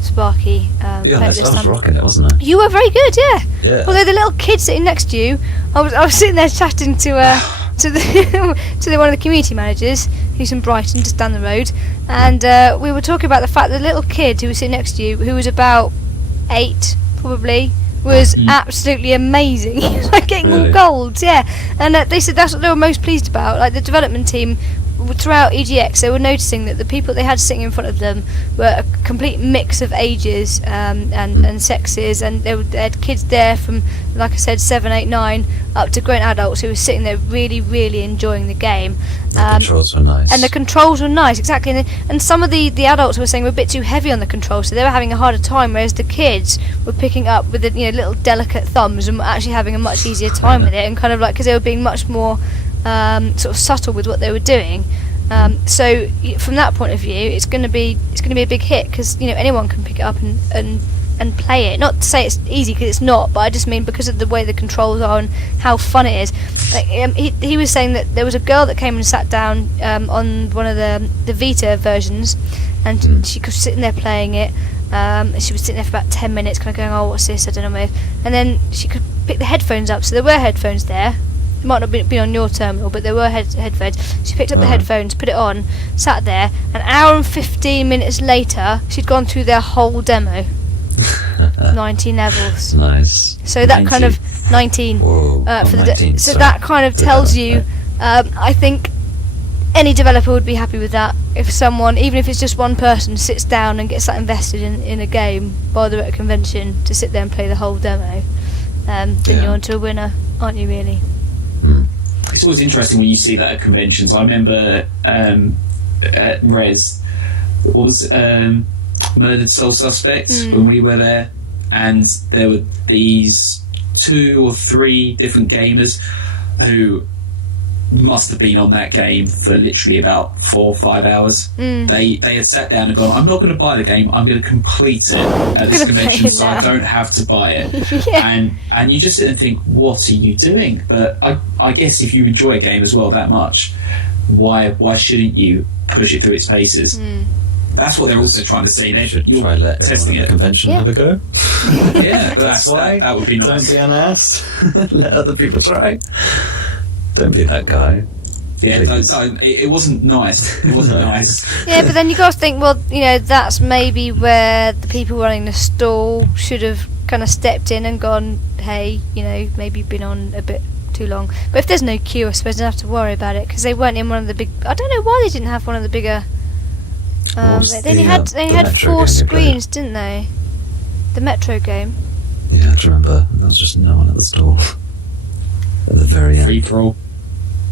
Sparky Yeah, play it I this was time. rocking it, wasn't I? You were very good, yeah. Yeah. Although the little kid sitting next to you, I was sitting there chatting to the one of the community managers who's in Brighton, just down the road, and we were talking about the fact that the little kid who was sitting next to you, who was about 8 probably, was absolutely amazing. He was like getting all Really? gold, yeah. And they said that's what they were most pleased about. Like the development team throughout EGX, they were noticing that the people they had sitting in front of them were a complete mix of ages and sexes, and they had kids there from, like I said, 7, 8, 9 up to grown adults who were sitting there really, really enjoying the game. The controls were nice. And the controls were nice, exactly. And some of the adults were saying were a bit too heavy on the controls, so they were having a harder time, whereas the kids were picking up with the little delicate thumbs and were actually having a much easier time with it, and kind of like, because they were being much more sort of subtle with what they were doing. So from that point of view, it's going to be a big hit because anyone can pick it up and play it. Not to say it's easy because it's not, but I just mean because of the way the controls are and how fun it is. Like, he was saying that there was a girl that came and sat down on one of the Vita versions, and she was sitting there playing it. She was sitting there for about 10 minutes, kind of going, "Oh, what's this? I don't know." And then she could pick the headphones up. So there were headphones there. It might not be on your terminal, but there were headphones. She picked up the headphones, put it on, sat there. An hour and 15 minutes later, she'd gone through their whole demo. 19 levels. Nice. So that kind of 19 Whoa. for the 19, so sorry. that kind of tells you. I think any developer would be happy with that. If someone, even if it's just one person, sits down and gets that invested in a game while they're at a convention to sit there and play the whole demo, then you're onto a winner, aren't you? Really? It's always interesting when you see that at conventions. I remember at Res, what was Murdered Soul Suspects when we were there, and there were these 2 or 3 different gamers who must have been on that game for literally about 4 or 5 hours. They had sat down and gone, I'm not going to buy the game, I'm going to complete it at this convention so I don't have to buy it. And you just sit and think, what are you doing? But I guess if you enjoy a game as well that much, why shouldn't you push it through its paces? That's what they're also trying to say. They should try to let testing everyone at the convention have a go. Yeah, that's why. That would be nice. Don't be an ass. Let other people try. Don't be that guy. Yeah, it wasn't nice. It wasn't nice. Yeah, but then you got to think, well, that's maybe where the people running the stall should have kind of stepped in and gone, hey, maybe you've been on a bit too long. But if there's no queue, I suppose they don't have to worry about it, because they weren't in one of the big... I don't know why they didn't have one of the bigger... they had 4 screens, didn't they? The Metro game. Yeah, do you remember? There was just no one at the stall. At the very end. Free for all.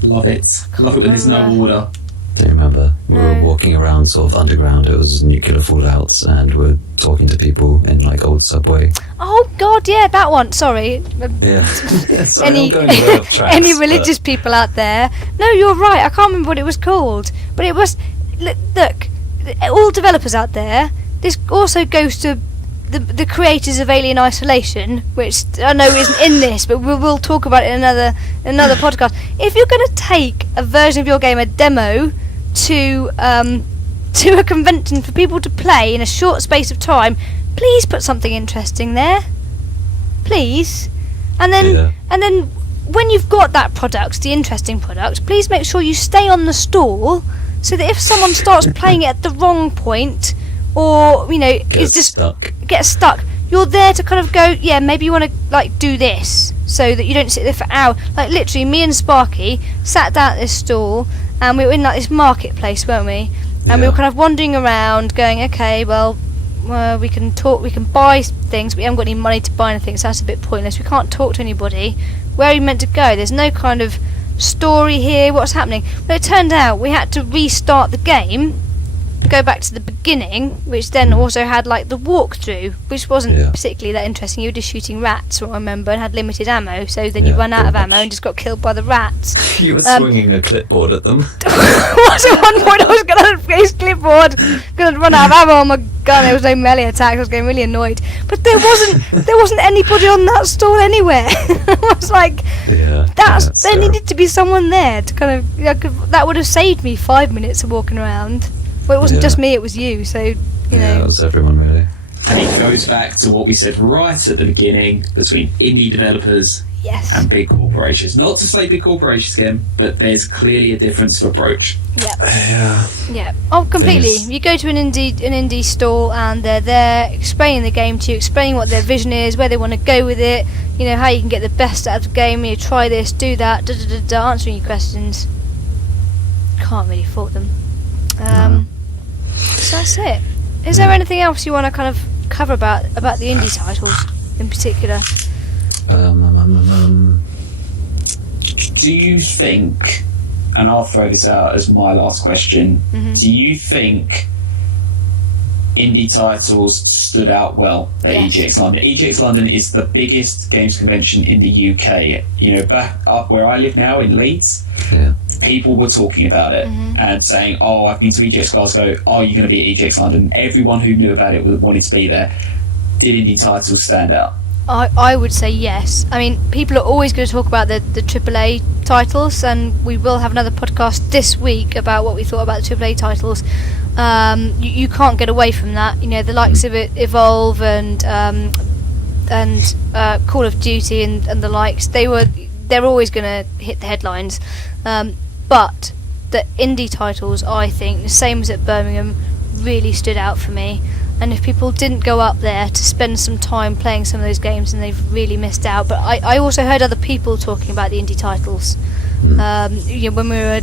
Love it. Love it when there's no order. Do you remember? We No. were walking around sort of underground. It was nuclear fallout, and we're talking to people in like old subway. Oh God, yeah, that one. Sorry. Yeah. Sorry, Any I'm going way off tracks, any religious people out there? No, you're right. I can't remember what it was called, but it was. Look, all developers out there. This also goes to the creators of Alien Isolation, which I know isn't in this, but we'll talk about it in another podcast. If you're going to take a version of your game, a demo, to a convention for people to play in a short space of time, please put something interesting there, please. And then when you've got that product, the interesting product, please make sure you stay on the stall, so that if someone starts playing it at the wrong point, or gets stuck, you're there to kind of go, yeah, maybe you want to do this, so that you don't sit there for hours. Like literally, me and Sparky sat down at this stall, and we were in this marketplace, weren't we? And we were kind of wandering around, going, okay, well, we can talk, we can buy things, but we haven't got any money to buy anything, so that's a bit pointless. We can't talk to anybody. Where are we meant to go? There's no kind of story here. What's happening? Well, it turned out we had to restart the game, go back to the beginning, which then also had the walkthrough, which wasn't particularly that interesting. You were just shooting rats, what I remember, and had limited ammo, so then you run out of ammo and just got killed by the rats. You were swinging a clipboard at them. At one point I was going to face clipboard, going to run out of ammo on my gun. There was no melee attacks. I was getting really annoyed, but there wasn't anybody on that stall anywhere. I was like, there needed to be someone there to kind of that would have saved me 5 minutes of walking around. Well, it wasn't just me, it was you, so, you know. Yeah, it was everyone, really. And it goes back to what we said right at the beginning between indie developers and big corporations. Not to say big corporations again, but there's clearly a difference of approach. Yeah. Oh, completely. You go to an indie store, and they're there explaining the game to you, explaining what their vision is, where they want to go with it, how you can get the best out of the game, try this, do that, answering your questions. Can't really fault them. So that's it. Is there anything else you want to kind of cover about the indie titles in particular? Do you think, and I'll throw this out as my last question, do you think indie titles stood out well at EGX London? EGX London is the biggest games convention in the UK. Back up where I live now in Leeds, people were talking about it and saying, oh, I've been to EGX Glasgow, are you going to be at EGX London? Everyone who knew about it wanted to be there. Did indie titles stand out? I would say yes. I mean, people are always going to talk about the AAA titles, and we will have another podcast this week about what we thought about the AAA titles. You can't get away from that. The likes of Evolve and Call of Duty and the likes, they're always going to hit the headlines. But the indie titles, I think, the same as at Birmingham, really stood out for me. And if people didn't go up there to spend some time playing some of those games, then they've really missed out. But I also heard other people talking about the indie titles. When we were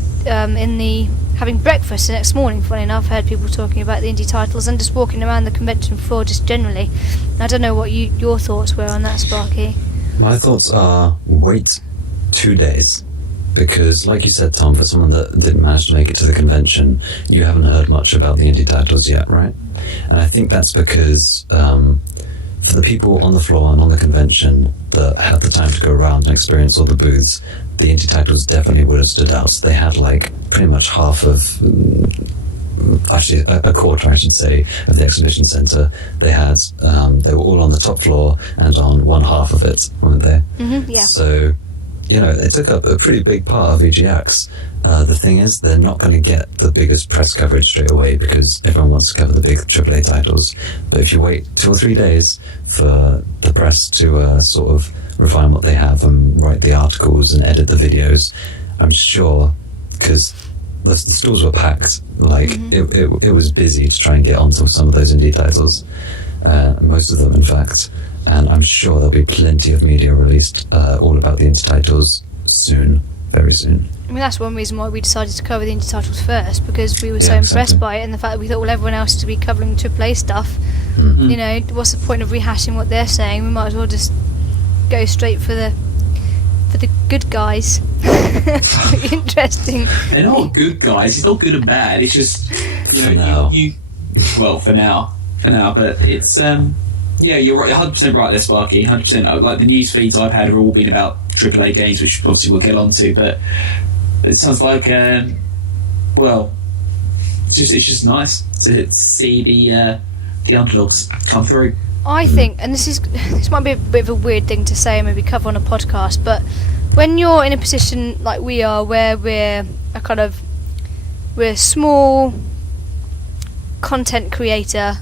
having breakfast the next morning, funny enough, I heard people talking about the indie titles, and just walking around the convention floor just generally. I don't know what your thoughts were on that, Sparky. My thoughts are wait 2 days. Because, like you said, Tom, for someone that didn't manage to make it to the convention, you haven't heard much about the indie titles yet, right? And I think that's because for the people on the floor and on the convention that had the time to go around and experience all the booths, the indie titles definitely would have stood out. So they had like pretty much half of, actually a quarter I should say, of the exhibition centre. They had, they were all on the top floor and on one half of it, weren't they? Mm-hmm, yeah. So, you know, it took up a pretty big part of EGX. The thing is, they're not going to get the biggest press coverage straight away because everyone wants to cover the big AAA titles. But if you wait 2 or 3 days for the press to sort of refine what they have and write the articles and edit the videos, I'm sure, because the stalls were packed, like it was busy to try and get onto some of those indie titles, most of them in fact. And I'm sure there'll be plenty of media released all about the indie titles soon, very soon. I mean, that's one reason why we decided to cover the indie titles first, because we were so impressed by it, and the fact that we thought, well, everyone else to be covering AAA stuff, you know, what's the point of rehashing what they're saying? We might as well just go straight for the good guys. Interesting. They're not good guys. It's not good and bad. It's just, you know, you well, for now, but it's yeah, you're right, 100% right there, Sparky. 100%. Like the news feeds I've had have all been about AAA games, which obviously we'll get on to. But it sounds like, well, it's just nice to see the underdogs come through. I think, and this might be a bit of a weird thing to say and maybe cover on a podcast, but when you're in a position like we are, where we're a small content creator,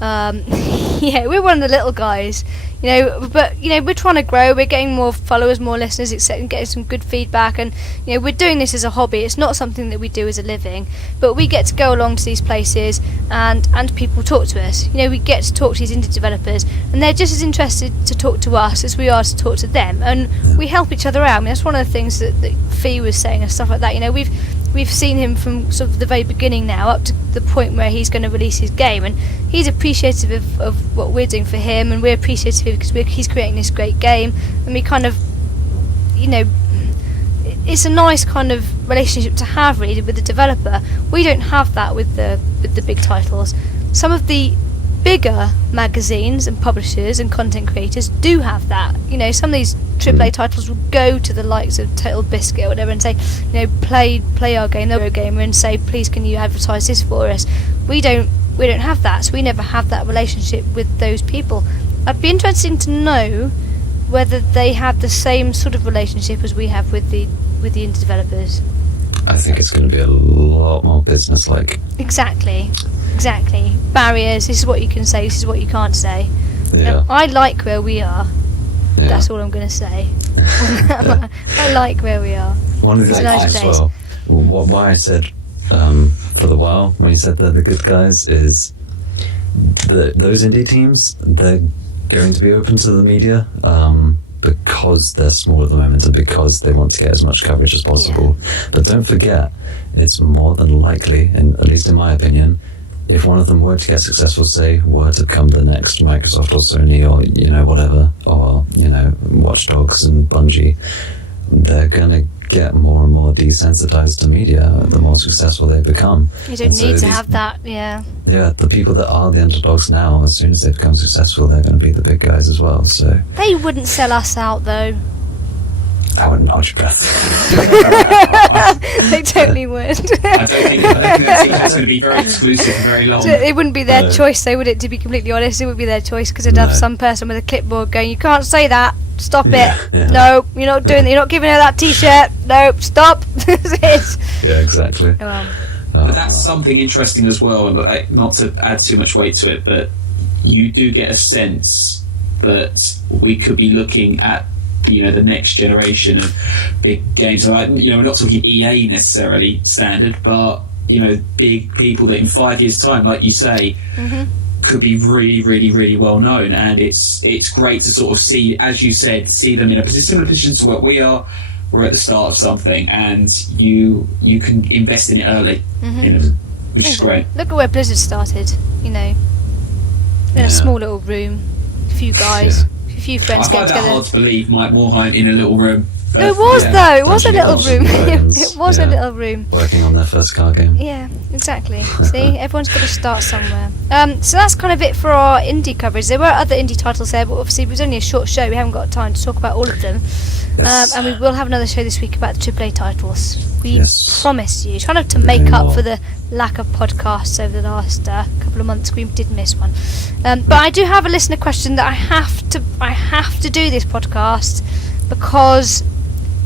yeah, we're one of the little guys, you know, but you know, we're trying to grow, we're getting more followers, more listeners, etc., and getting some good feedback, and you know, we're doing this as a hobby. It's not something that we do as a living, but we get to go along to these places and people talk to us. You know, we get to talk to these indie developers, and they're just as interested to talk to us as we are to talk to them, and we help each other out. I mean, that's one of the things that Fee was saying and stuff like that. You know, we've seen him from sort of the very beginning now up to the point where he's going to release his game, and he's appreciative of what we're doing for him, and we're appreciative because he's creating this great game, and we kind of, you know, it's a nice kind of relationship to have really with the developer. We don't have that with the big titles. Some of the bigger magazines and publishers and content creators do have that. You know, some of these AAA titles will go to the likes of Total Biscuit or whatever and say, you know, play our game, the gamer, and say, please can you advertise this for us. We don't have that, so we never have that relationship with those people. I'd be interested to know whether they have the same sort of relationship as we have with the indie developers. I think it's going to be a lot more business-like. Exactly. Barriers. This is what you can say. This is what you can't say. Yeah. I like where we are. Yeah. That's all I'm going to say. I like where we are. One of the It's a things nice as place. well, why I said for the while when you said they're the good guys is those indie teams, they're going to be open to the media because they're small at the moment and because they want to get as much coverage as possible. Yeah. But don't forget, it's more than likely, and at least in my opinion, if one of them were to get successful, say, were to become the next Microsoft or Sony or, you know, whatever, or, you know, Watch Dogs and Bungie, they're going to get more and more desensitized to media the more successful they become. You don't need to have that, yeah. Yeah, the people that are the underdogs now, as soon as they become successful, they're going to be the big guys as well, so... They wouldn't sell us out, though. I wouldn't hold your breath. They totally would. I don't think that t-shirt's going to be very exclusive for very long. It wouldn't be their choice, though, would it? To be completely honest, it would be their choice because they'd have some person with a clipboard going, "You can't say that. Stop it. Yeah. No, you're not doing that. You're not giving her that T-shirt. No, stop." Yeah, exactly. But that's something interesting as well, and not to add too much weight to it, but you do get a sense that we could be looking at, you know, the next generation of big games. So, you know, we're not talking EA necessarily standard, but, you know, big people that in 5 years' time, like you say, could be really, really, really well known. And it's great to sort of see, as you said, see them in a similar position to what we are. We're at the start of something, and you can invest in it early, you know, which is great. Look at where Blizzard started, you know, in a small little room, a few guys. A few friends I get find that together. hard to believe, Mike Morhaime in a little room. It was though. It was a Dungeons little and room. Dragons, It was a yeah. little room. Working on their first card game. Yeah, exactly. See, everyone's got to start somewhere. So that's kind of it for our indie coverage. There were other indie titles there, but obviously it was only a short show. We haven't got time to talk about all of them. Yes. And we will have another show this week about the AAA titles. We Yes. promise you. Trying to make up for the lack of podcasts over the last couple of months. We did miss one. But I do have a listener question that I have to do this podcast because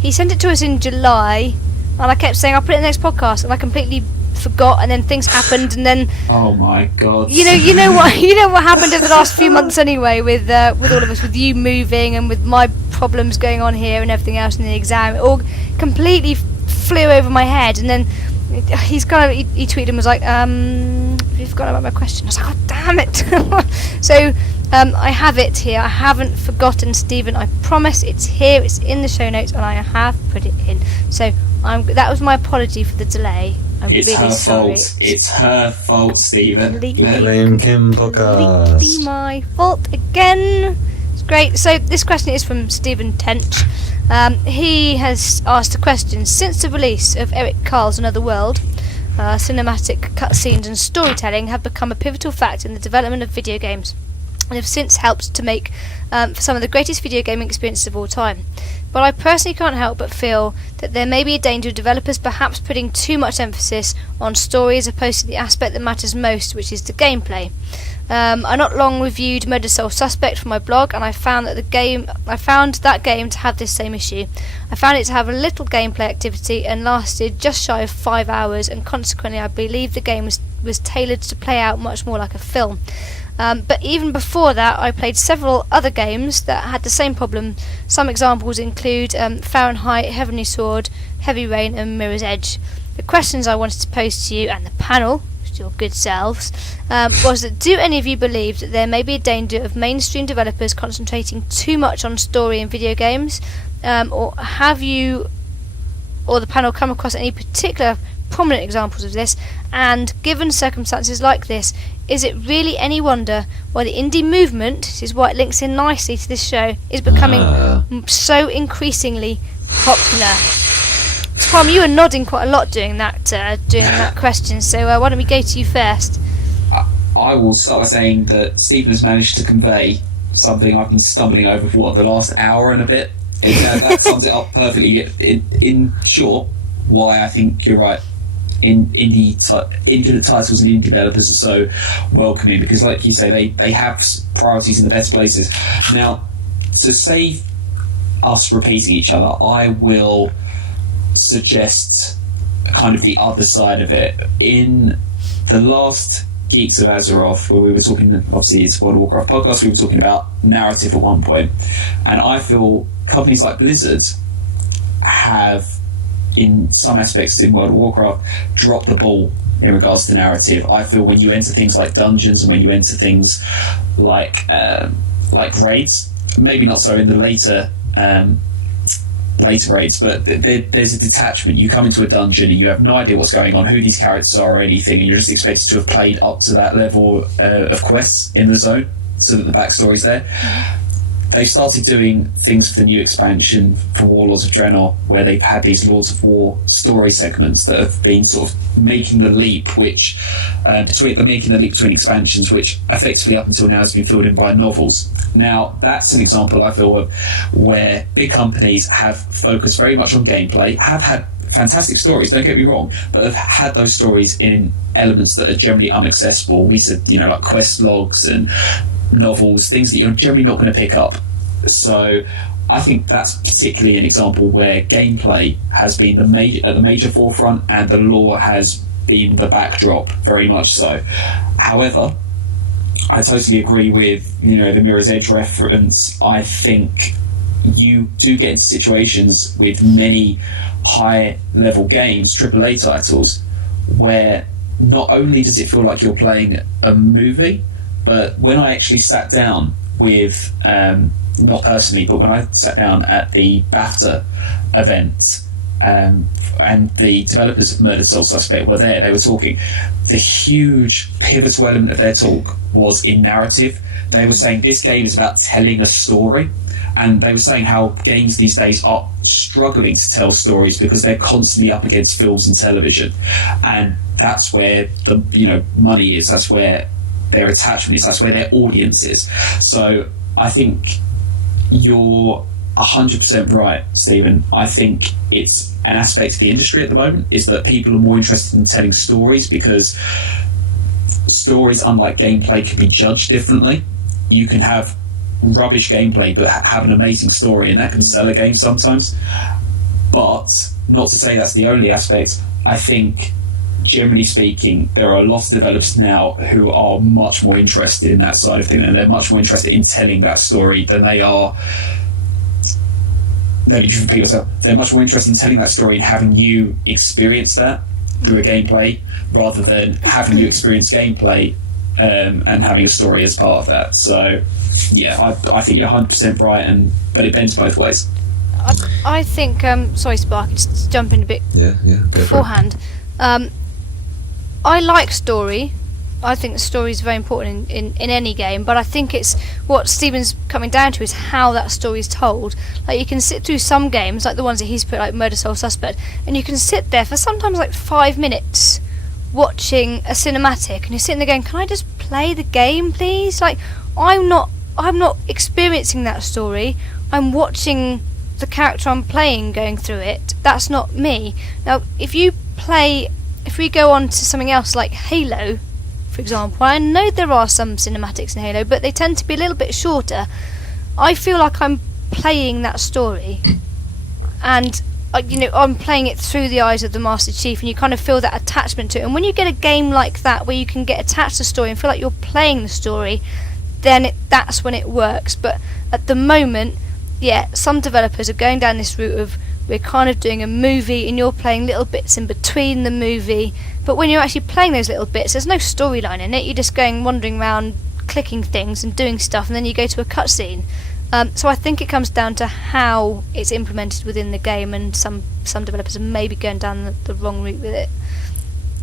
he sent it to us in July, and I kept saying I'll put it in the next podcast, and I completely forgot, and then things happened, and then Oh my god. you know what happened over the last few months anyway with all of us, with you moving and with my problems going on here and everything else in the exam. It all completely flew over my head, and then he tweeted and was like, you forgot about my question. I was like, oh damn it. So I have it here. I haven't forgotten, Stephen. I promise it's here. It's in the show notes, and I have put it in. So that was my apology for the delay. I'm It's really her sorry. fault. It's her fault, Stephen. Blame Kim podcast. Completely my fault again. It's great. So this question is from Stephen Tench. He has asked a question. Since the release of Eric Carle's Another World, cinematic cutscenes and storytelling have become a pivotal factor in the development of video games, and have since helped to make for some of the greatest video gaming experiences of all time. But I personally can't help but feel that there may be a danger of developers perhaps putting too much emphasis on story as opposed to the aspect that matters most, which is the gameplay. I not long reviewed Murder Soul Suspect for my blog, and I found that game to have this same issue. I found it to have a little gameplay activity and lasted just shy of 5 hours, and consequently I believe the game was tailored to play out much more like a film. But even before that, I played several other games that had the same problem. Some examples include Fahrenheit, Heavenly Sword, Heavy Rain and Mirror's Edge. The questions I wanted to pose to you and the panel, your good selves, was that do any of you believe that there may be a danger of mainstream developers concentrating too much on story in video games, or have you or the panel come across any particular prominent examples of this? And given circumstances like this, is it really any wonder why the indie movement, this is why it links in nicely to this show, is becoming so increasingly popular? Tom, you were nodding quite a lot during that question, so why don't we go to you first? I will start by saying that Stephen has managed to convey something I've been stumbling over for the last hour and a bit. That sums it up perfectly. In short, why I think you're right. Indie titles and indie developers are so welcoming, because, like you say, they have priorities in the best places. Now, to save us repeating each other, I will suggest kind of the other side of it. In the last Geeks of Azeroth, where we were talking, obviously it's World of Warcraft podcast, we were talking about narrative at one point, and I feel companies like Blizzard have, in some aspects in World of Warcraft, dropped the ball in regards to narrative. I feel when you enter things like dungeons and when you enter things like raids, maybe not so in the later raids, but there's a detachment. You come into a dungeon and you have no idea what's going on, who these characters are or anything, and you're just expected to have played up to that level of quests in the zone so that the backstory's there. They started doing things for the new expansion for Warlords of Draenor, where they've had these Lords of War story segments that have been sort of making the leap, between expansions, which effectively up until now has been filled in by novels. Now, that's an example, I feel, of where big companies have focused very much on gameplay, have had fantastic stories, don't get me wrong, but have had those stories in elements that are generally inaccessible. We said, like quest logs and novels, things that you're generally not going to pick up. So I think that's particularly an example where gameplay has been at the major forefront, and the lore has been the backdrop, very much so. However, I totally agree with the Mirror's Edge reference. I think you do get into situations with many high level games, AAA titles, where not only does it feel like you're playing a movie, but when I actually sat down with, not personally, but when I sat down at the BAFTA event, and the developers of Murder Soul Suspect were there, they were talking, the huge pivotal element of their talk was in narrative. They were saying this game is about telling a story, and they were saying how games these days are struggling to tell stories because they're constantly up against films and television, and that's where the money is, that's where their attachment is, that's where their audience is. So I think you're 100% right, Stephen. I think it's an aspect of the industry at the moment is that people are more interested in telling stories, because stories, unlike gameplay, can be judged differently. You can have rubbish gameplay but have an amazing story, and that can sell a game sometimes. But not to say that's the only aspect. I think, generally speaking, there are a lot of developers now who are much more interested in that side of things, and they're much more interested in telling that story than they are. Let me just repeat myself. They're much more interested in telling that story and having you experience that through a gameplay, rather than having you experience gameplay and having a story as part of that. So, yeah, I think you're 100% right, but it bends both ways. I think, sorry Sparky, just jump in a bit beforehand. I like story. I think the story is very important in any game, but I think it's what Stephen's coming down to is how that story is told. Like, you can sit through some games, like the ones that he's put, like Murder Soul Suspect, and you can sit there for sometimes like 5 minutes watching a cinematic, and you're sitting there going, can I just play the game, please? Like, I'm not experiencing that story. I'm watching the character I'm playing going through it. That's not me. Now, if we go on to something else like Halo, for example, I know there are some cinematics in Halo, but they tend to be a little bit shorter. I feel like I'm playing that story, and I'm playing it through the eyes of the Master Chief, and you kind of feel that attachment to it. And when you get a game like that where you can get attached to the story and feel like you're playing the story, then that's when it works. But at the moment, yeah, some developers are going down this route of, we're kind of doing a movie and you're playing little bits in between the movie, but when you're actually playing those little bits, there's no storyline in it. You're just wandering around, clicking things and doing stuff, and then you go to a cutscene. So I think it comes down to how it's implemented within the game, and some developers are maybe going down the wrong route with it.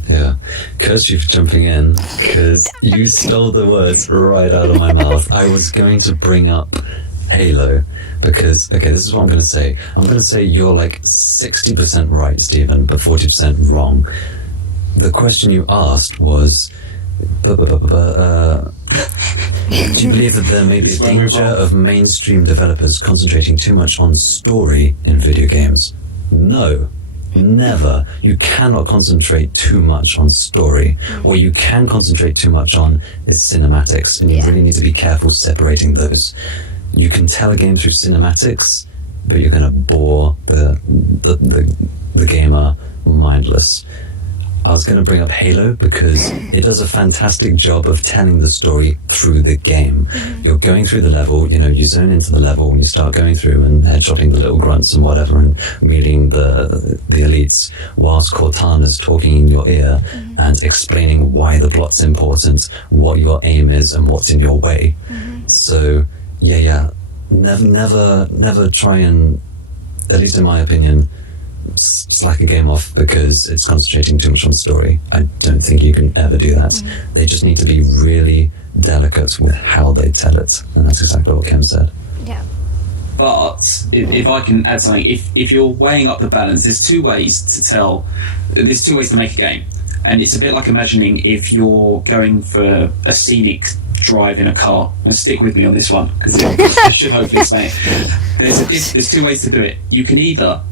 Yeah, curse you for jumping in, because you stole the words right out of my mouth. I was going to bring up Halo, because, okay, this is what I'm going to say. I'm going to say you're like 60% right, Stephen, but 40% wrong. The question you asked was, do you believe that there may be a danger of mainstream developers concentrating too much on story in video games? No. Never. You cannot concentrate too much on story. What you can concentrate too much on is cinematics, and you really need to be careful separating those. You can tell a game through cinematics, but you're going to bore the gamer mindless. I was going to bring up Halo because it does a fantastic job of telling the story through the game. You're going through the level, you zone into the level when you start going through and headshotting the little grunts and whatever, and meeting the elites, whilst Cortana's talking in your ear and explaining why the plot's important, what your aim is, and what's in your way. So, never try and, at least in my opinion, slack a game off because it's concentrating too much on story. I don't think you can ever do that. They just need to be really delicate with how they tell it, and that's exactly what Kim said. Yeah. But if I can add something, if you're weighing up the balance, there's two ways to make a game, and it's a bit like imagining if you're going for a scenic drive in a car, and stick with me on this one because I should hopefully say it. There's two ways to do it. You can either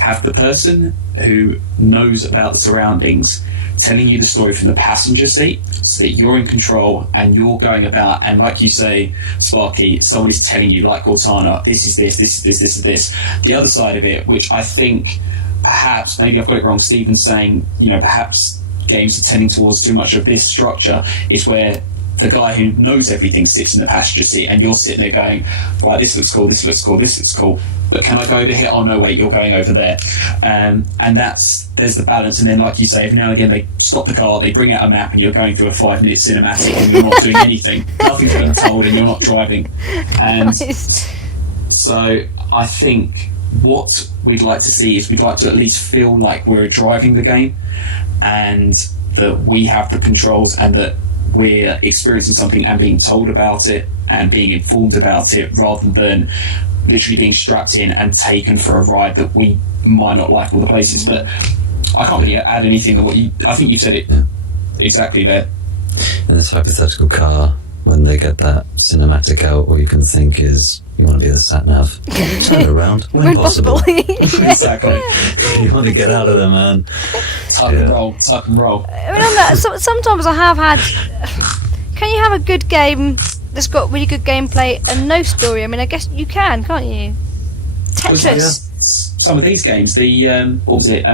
have the person who knows about the surroundings telling you the story from the passenger seat, so that you're in control and you're going about, and like you say, Sparky, someone is telling you, like Cortana, this is this. The other side of it, which I think perhaps, maybe I've got it wrong, Stephen's saying, perhaps games are tending towards too much of this structure, is where the guy who knows everything sits in the passenger seat and you're sitting there going, right, this looks cool, but can I go over here? Oh no, wait, you're going over there. And there's the balance. And then, like you say, every now and again they stop the car, they bring out a map, and you're going through a 5-minute cinematic and you're not doing anything. Nothing's being told and you're not driving. And so I think what we'd like to see is we'd like to at least feel like we're driving the game, and that we have the controls, and that we're experiencing something and being told about it, and being informed about it, rather than literally being strapped in and taken for a ride that we might not like all the places. But I can't really add anything to I think you've said it exactly there. In this hypothetical car, when they get that cinematic out, all you can think is, you want to be the sat-nav. Turn it around when possible. Exactly. You want to get out of there, man. Tuck and roll. I mean, on that, sometimes I have had... Can you have a good game that's got really good gameplay and no story? I mean, I guess you can, can't you? Tetris. Some of these games, the what was it?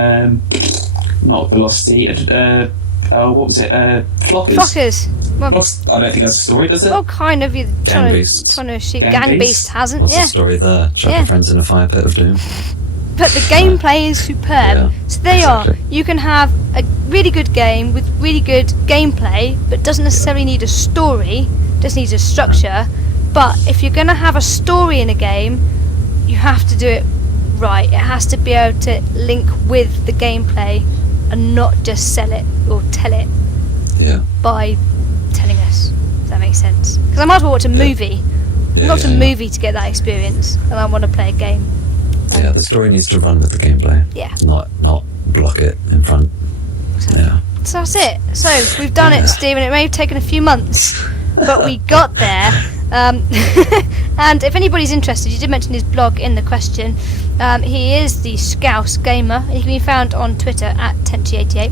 Not Velocity. What was it? Flockers. Well, I don't think that's a story, does it? Well, kind of. You're trying to shoot. Gang Beast hasn't. What's the story there? Chuck your friends in a fire pit of doom. But the gameplay is superb. Yeah, so there you are. You can have a really good game with really good gameplay, but doesn't necessarily need a story. Just needs a structure. But if you're going to have a story in a game, you have to do it right. It has to be able to link with the gameplay and not just sell it or tell it by telling us. If that makes sense. Because I might as well watch a movie. Not a movie to get that experience, and I want to play a game. The story needs to run with the gameplay. Yeah. Not block it in front. Exactly. Yeah. So that's it. So we've done it, Stephen. It may have taken a few months, but we got there. And if anybody's interested, you did mention his blog in the question. He is the Scouse Gamer. He can be found on Twitter at Tenchi88,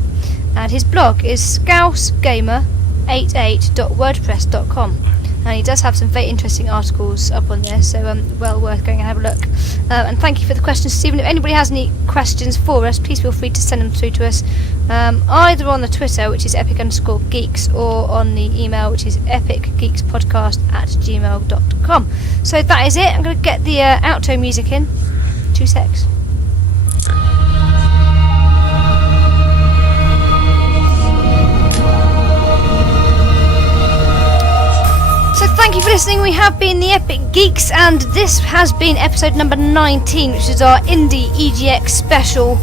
and his blog is scousegamer88.wordpress.com. And he does have some very interesting articles up on there, so well worth going and have a look. And thank you for the questions, Stephen. If anybody has any questions for us, please feel free to send them through to us, either on the Twitter, which is epic_geeks, or on the email, which is epicgeekspodcast@gmail.com. So that is it. I'm going to get the outro music in. 2 secs. So thank you for listening. We have been the Epic Geeks, and this has been episode number 19, which is our Indie EGX special,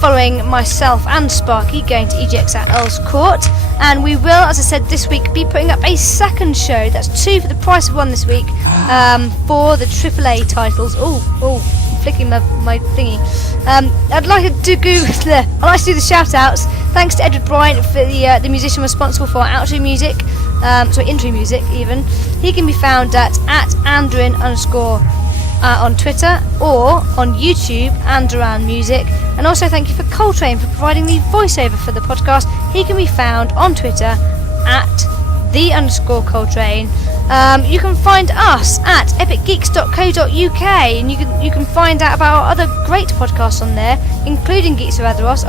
following myself and Sparky going to EGX at Earl's Court. And we will, as I said, this week be putting up a second show. That's 2 for the price of 1 this week, for the AAA titles. I'm flicking my thingy. I'd like to do the shout outs. Thanks to Edward Bryant, for the musician responsible for our outro music. Intro music even. He can be found at Andrin_ on Twitter, or on YouTube, Andoran Music. And also thank you for Coltrane for providing the voiceover for the podcast. He can be found on Twitter at @the_Coltrane. You can find us at epicgeeks.co.uk, and you can find out about our other great podcasts on there, including Geeks of Azeroth,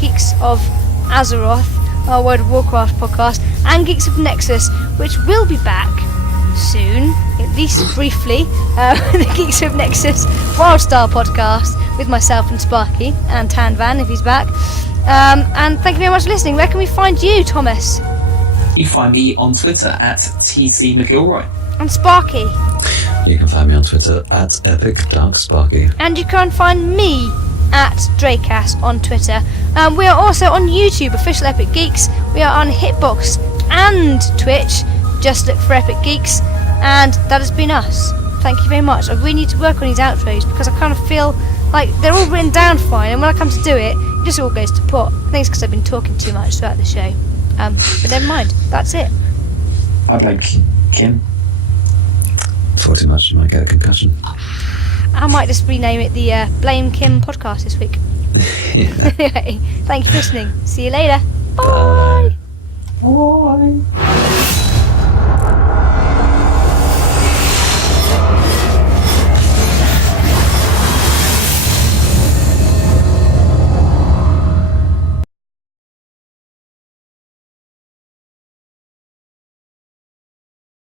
Geeks of Azeroth, our World of Warcraft podcast, and Geeks of Nexus, which will be back soon, at least briefly, the Geeks of Nexus Wildstar podcast with myself and Sparky, and Tan Van if he's back. And thank you very much for listening. Where can we find you, Thomas? You find me on Twitter at TC McIlroy. And Sparky? You can find me on Twitter at EpicDarkSparky. And you can find me at Dracast on Twitter. We are also on YouTube, Official Epic Geeks. We are on Hitbox and Twitch. Just look for Epic Geeks. And that has been us. Thank you very much. I really need to work on these outros, because I kind of feel like they're all written down fine, and when I come to do it, it just all goes to pot. I think it's because I've been talking too much throughout the show. But never mind. That's it. I blame Kim. Talk too much, you might get a concussion. I might just rename it the Blame Kim podcast this week. Anyway, thank you for listening. See you later. Bye. Bye. Bye.